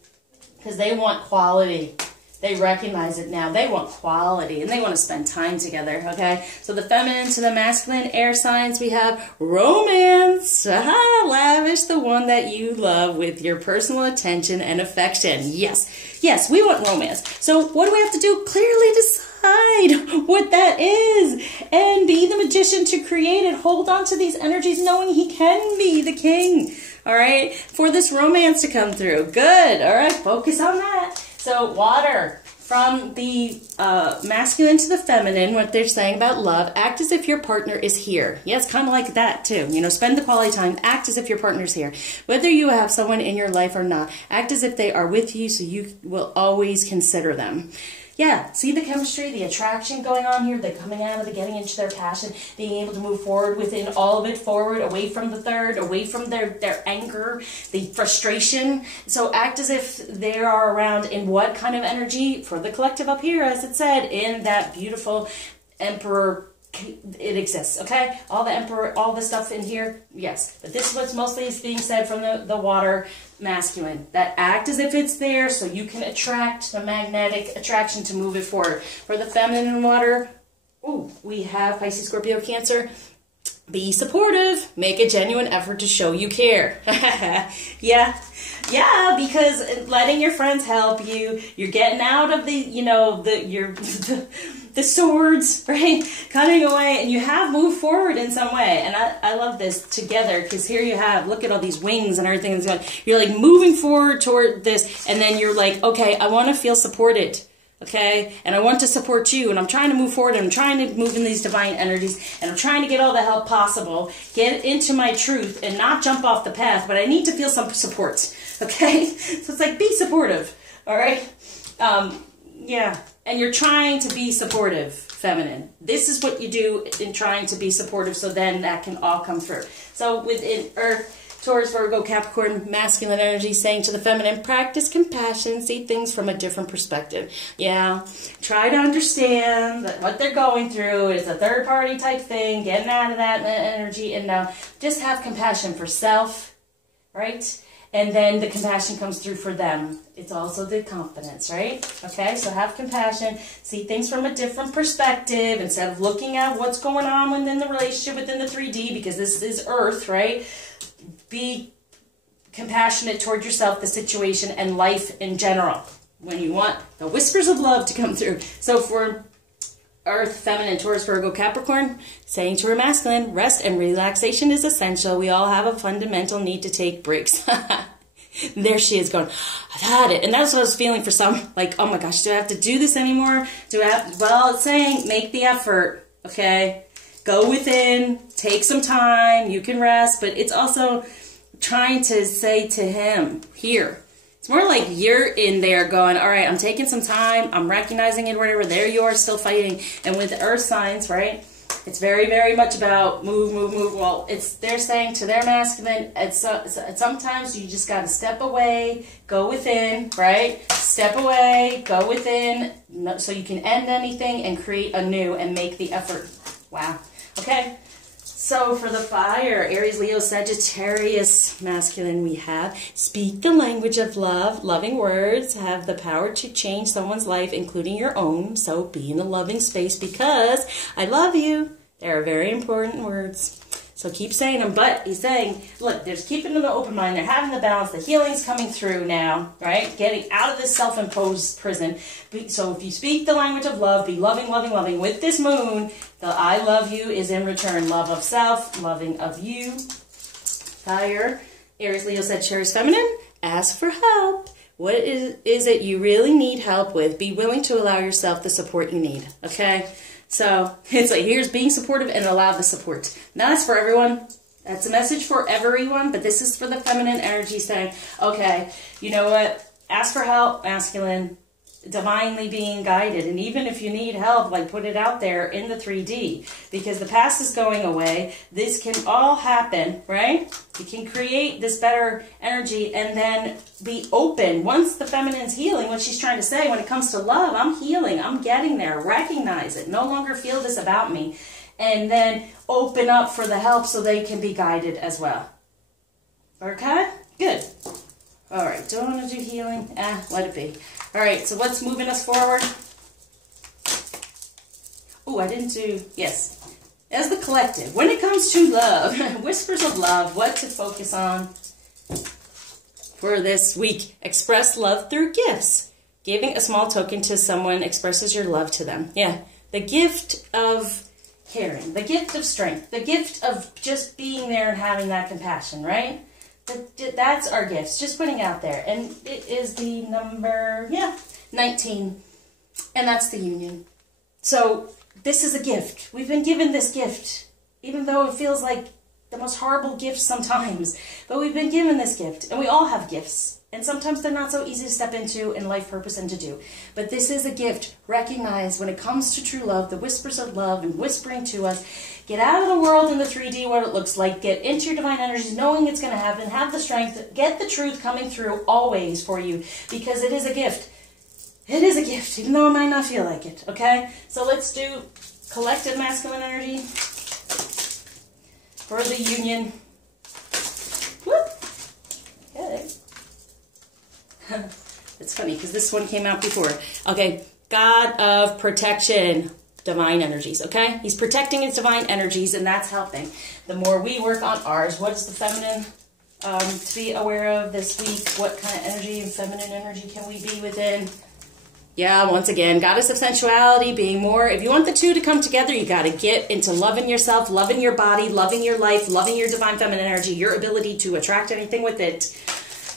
because they want quality. They recognize it now. They want quality, and they want to spend time together, okay? So the feminine to the masculine air signs, we have romance. Lavish the one that you love with your personal attention and affection. Yes, yes, we want romance. So what do we have to do? Clearly decide what that is and be the magician to create it. Hold on to these energies knowing he can be the king, all right? For this romance to come through. Good, all right, focus on that. So water, from the masculine to the feminine, what they're saying about love, act as if your partner is here. Yes, kind of like that too. You know, spend the quality time, act as if your partner's here. Whether you have someone in your life or not, act as if they are with you so you will always consider them. Yeah, see the chemistry, the attraction going on here, the coming out of the getting into their passion, being able to move forward within all of it, forward, away from the third, away from their anger, the frustration. So act as if they are around in what kind of energy for the collective up here, as it said, in that beautiful Emperor. It exists, okay? All the Emperor, all the stuff in here, yes. But this is what's mostly is being said from the water masculine. That act as if it's there so you can attract the magnetic attraction to move it forward. For the feminine and water, ooh, we have Pisces, Scorpio, Cancer. Be supportive. Make a genuine effort to show you care. Yeah. Yeah, because letting your friends help you, you're getting out of the, you know, the swords, right? Cutting away, and you have moved forward in some way. And I love this together, because here you have, look at all these wings and everything that's going on. You're like moving forward toward this, and then you're like, okay, I want to feel supported. Okay, and I want to support you, and I'm trying to move forward, and I'm trying to move in these divine energies, and I'm trying to get all the help possible, get into my truth, and not jump off the path, but I need to feel some support, okay? So it's like, be supportive, all right? Yeah, and you're trying to be supportive, feminine. This is what you do in trying to be supportive, so then that can all come through. So within Earth, Taurus, Virgo, Capricorn, masculine energy saying to the feminine, practice compassion, see things from a different perspective. Yeah, try to understand that what they're going through is a third party type thing, getting out of that energy, and now just have compassion for self, right? And then the compassion comes through for them. It's also the confidence, right? Okay, so have compassion, see things from a different perspective instead of looking at what's going on within the relationship, within the 3D, because this is Earth, right? Be compassionate toward yourself, the situation, and life in general when you want the whispers of love to come through. So for Earth, feminine, Taurus, Virgo, Capricorn, saying to her masculine, rest and relaxation is essential. We all have a fundamental need to take breaks. There she is going, I've had it. And that's what I was feeling for some, like, oh my gosh, do I have to do this anymore? Do I have, well, it's saying make the effort, okay? Go within, take some time, you can rest, but it's also trying to say to him, here. It's more like you're in there going, all right, I'm taking some time, I'm recognizing it, whatever, there you are still fighting. And with the earth signs, right, it's very, very much about move, move, move. Well, they're saying to their masculine, sometimes you just got to step away, go within, right? Step away, go within, so you can end anything and create anew and make the effort. Wow. Okay, so for the fire, Aries, Leo, Sagittarius, masculine, we have speak the language of love. Loving words have the power to change someone's life, including your own. So be in a loving space because I love you. They are very important words. So keep saying them, but he's saying, look, there's keeping an open mind. They're having the balance. The healing's coming through now, right? Getting out of this self-imposed prison. So if you speak the language of love, be loving, loving, loving. With this moon, the I love you is in return. Love of self, loving of you. Fire, Aries, Leo, Sagittarius, feminine. Ask for help. What is it you really need help with? Be willing to allow yourself the support you need, okay? So it's like, here's being supportive and allow the support. Now that's for everyone. That's a message for everyone, but this is for the feminine energy saying, okay, you know what? Ask for help, masculine, divinely being guided. And even if you need help, like put it out there in the 3D, because the past is going away. This can all happen, right? You can create this better energy and then be open. Once the feminine's healing, what she's trying to say when it comes to love, I'm healing, I'm getting there, recognize it, no longer feel this about me. And then open up for the help so they can be guided as well. Okay? Good. All right, do I want to do healing? Let it be. All right, so what's moving us forward? Oh, I didn't do, yes. As the collective, when it comes to love, whispers of love, what to focus on for this week. Express love through gifts. Giving a small token to someone expresses your love to them. Yeah, the gift of caring, the gift of strength, the gift of just being there and having that compassion, right? That's our gifts, just putting out there. And it is the number, 19. And that's the union. So this is a gift. We've been given this gift, even though it feels like the most horrible gift sometimes. But we've been given this gift, and we all have gifts. And sometimes they're not so easy to step into in life purpose and to do. But this is a gift. Recognize when it comes to true love, the whispers of love and whispering to us. Get out of the world in the 3D, what it looks like. Get into your divine energies, knowing it's going to happen. Have the strength. Get the truth coming through always for you. Because it is a gift. It is a gift, even though it might not feel like it. Okay? So let's do collective masculine energy for the union. Whoop. Okay. It's funny because this one came out before. Okay, God of protection, divine energies, okay? He's protecting his divine energies, and that's helping. The more we work on ours, what is the feminine to be aware of this week? What kind of energy and feminine energy can we be within? Yeah, once again, goddess of sensuality, being more. If you want the two to come together, you got to get into loving yourself, loving your body, loving your life, loving your divine feminine energy, your ability to attract anything with it.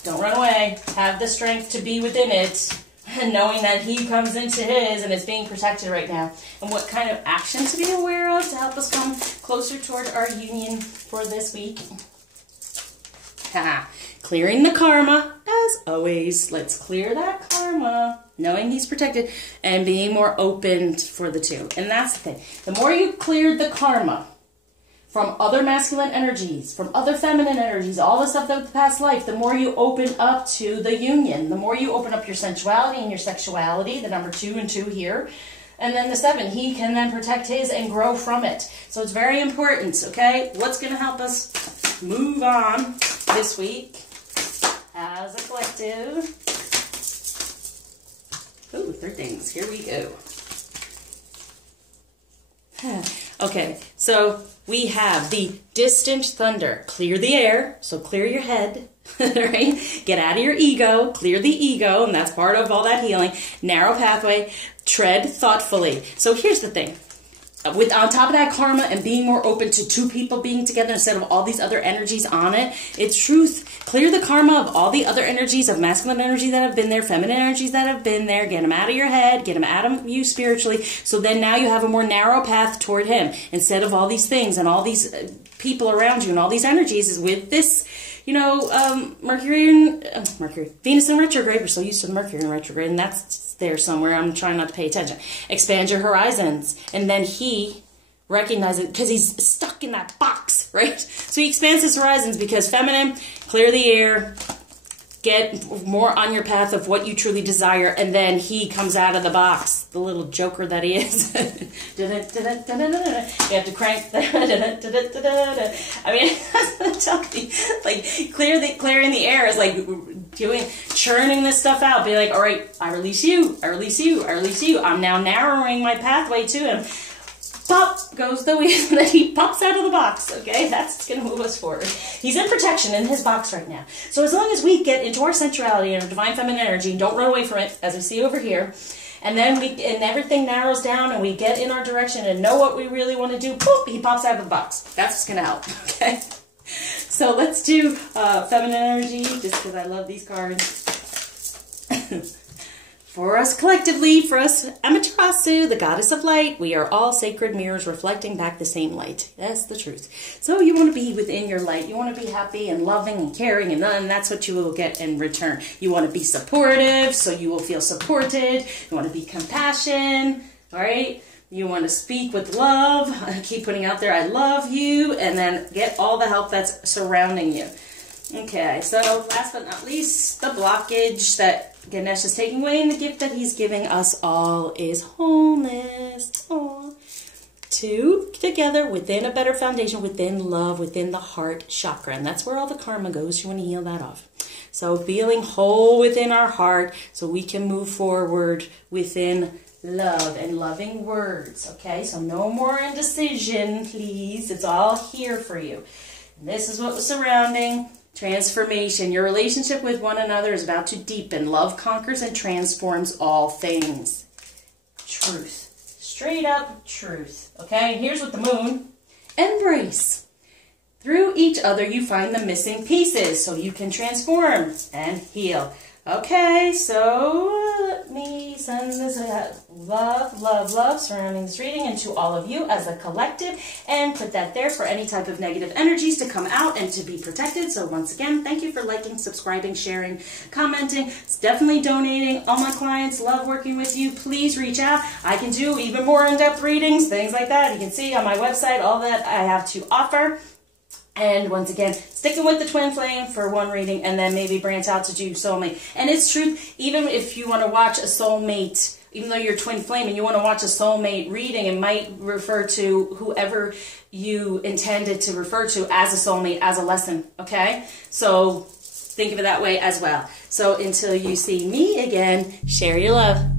Don't run away. Have the strength to be within it, and knowing that he comes into his and is being protected right now. And what kind of action to be aware of to help us come closer toward our union for this week. Clearing the karma, as always. Let's clear that karma, knowing he's protected, and being more open for the two. And that's the thing. The more you cleared the karma from other masculine energies, from other feminine energies, all the stuff of the past life, the more you open up to the union, the more you open up your sensuality and your sexuality, the number 2 and 2 here, and then the 7, he can then protect his and grow from it. So it's very important, okay? What's going to help us move on this week as a collective? Oh, 3 things. Here we go. Okay, so we have the distant thunder. Clear the air, so clear your head, right? Get out of your ego, clear the ego, and that's part of all that healing. Narrow pathway, tread thoughtfully. So here's the thing. With on top of that karma and being more open to 2 people being together instead of all these other energies on it, it's truth. Clear the karma of all the other energies of masculine energy that have been there, feminine energies that have been there. Get them out of your head, get them out of you spiritually. So then now you have a more narrow path toward him instead of all these things and all these people around you and all these energies is with this, you know, Venus in retrograde. We're so used to Mercury in retrograde, and that's there somewhere. I'm trying not to pay attention. Expand your horizons. And then he recognizes it because he's stuck in that box, right? So he expands his horizons because feminine, clear the air, get more on your path of what you truly desire, and then he comes out of the box, the little joker that he is. You have to crank. I mean, like clearing the air is like churning this stuff out. Be like, all right, I release you, I release you, I release you. I'm now narrowing my pathway to him. Pop goes the wheel, and then he pops out of the box, okay? That's going to move us forward. He's in protection in his box right now. So as long as we get into our sensuality and our divine feminine energy, and don't run away from it, as we see over here, and then everything narrows down, and we get in our direction and know what we really want to do, boop, he pops out of the box. That's what's going to help, okay? So let's do feminine energy, just because I love these cards. For us collectively, for us Amaterasu, the goddess of light, we are all sacred mirrors reflecting back the same light. That's the truth. So you want to be within your light. You want to be happy and loving and caring, and that's what you will get in return. You want to be supportive, so you will feel supported. You want to be compassionate, all right? You want to speak with love. I keep putting out there, I love you, and then get all the help that's surrounding you. Okay, so last but not least, the blockage that Ganesh is taking away, and the gift that he's giving us all is wholeness. Aww. Two together within a better foundation, within love, within the heart chakra. And that's where all the karma goes. You want to heal that off. So feeling whole within our heart so we can move forward within love and loving words. Okay, so no more indecision, please. It's all here for you. And this is what was surrounding transformation. Your relationship with one another is about to deepen. Love conquers and transforms all things. Truth. Straight up truth. Okay, and here's with the moon. Embrace. Through each other, you find the missing pieces so you can transform and heal. Okay, so let me send this love, love, love surrounding this reading into all of you as a collective, and put that there for any type of negative energies to come out and to be protected. So once again, thank you for liking, subscribing, sharing, commenting. It's definitely donating. All my clients love working with you. Please reach out. I can do even more in-depth readings, things like that. You can see on my website all that I have to offer. And once again, sticking with the twin flame for one reading, and then maybe branch out to do soulmate. And it's true, even if you want to watch a soulmate, even though you're twin flame and you want to watch a soulmate reading, it might refer to whoever you intended to refer to as a soulmate, as a lesson, okay? So think of it that way as well. So until you see me again, share your love.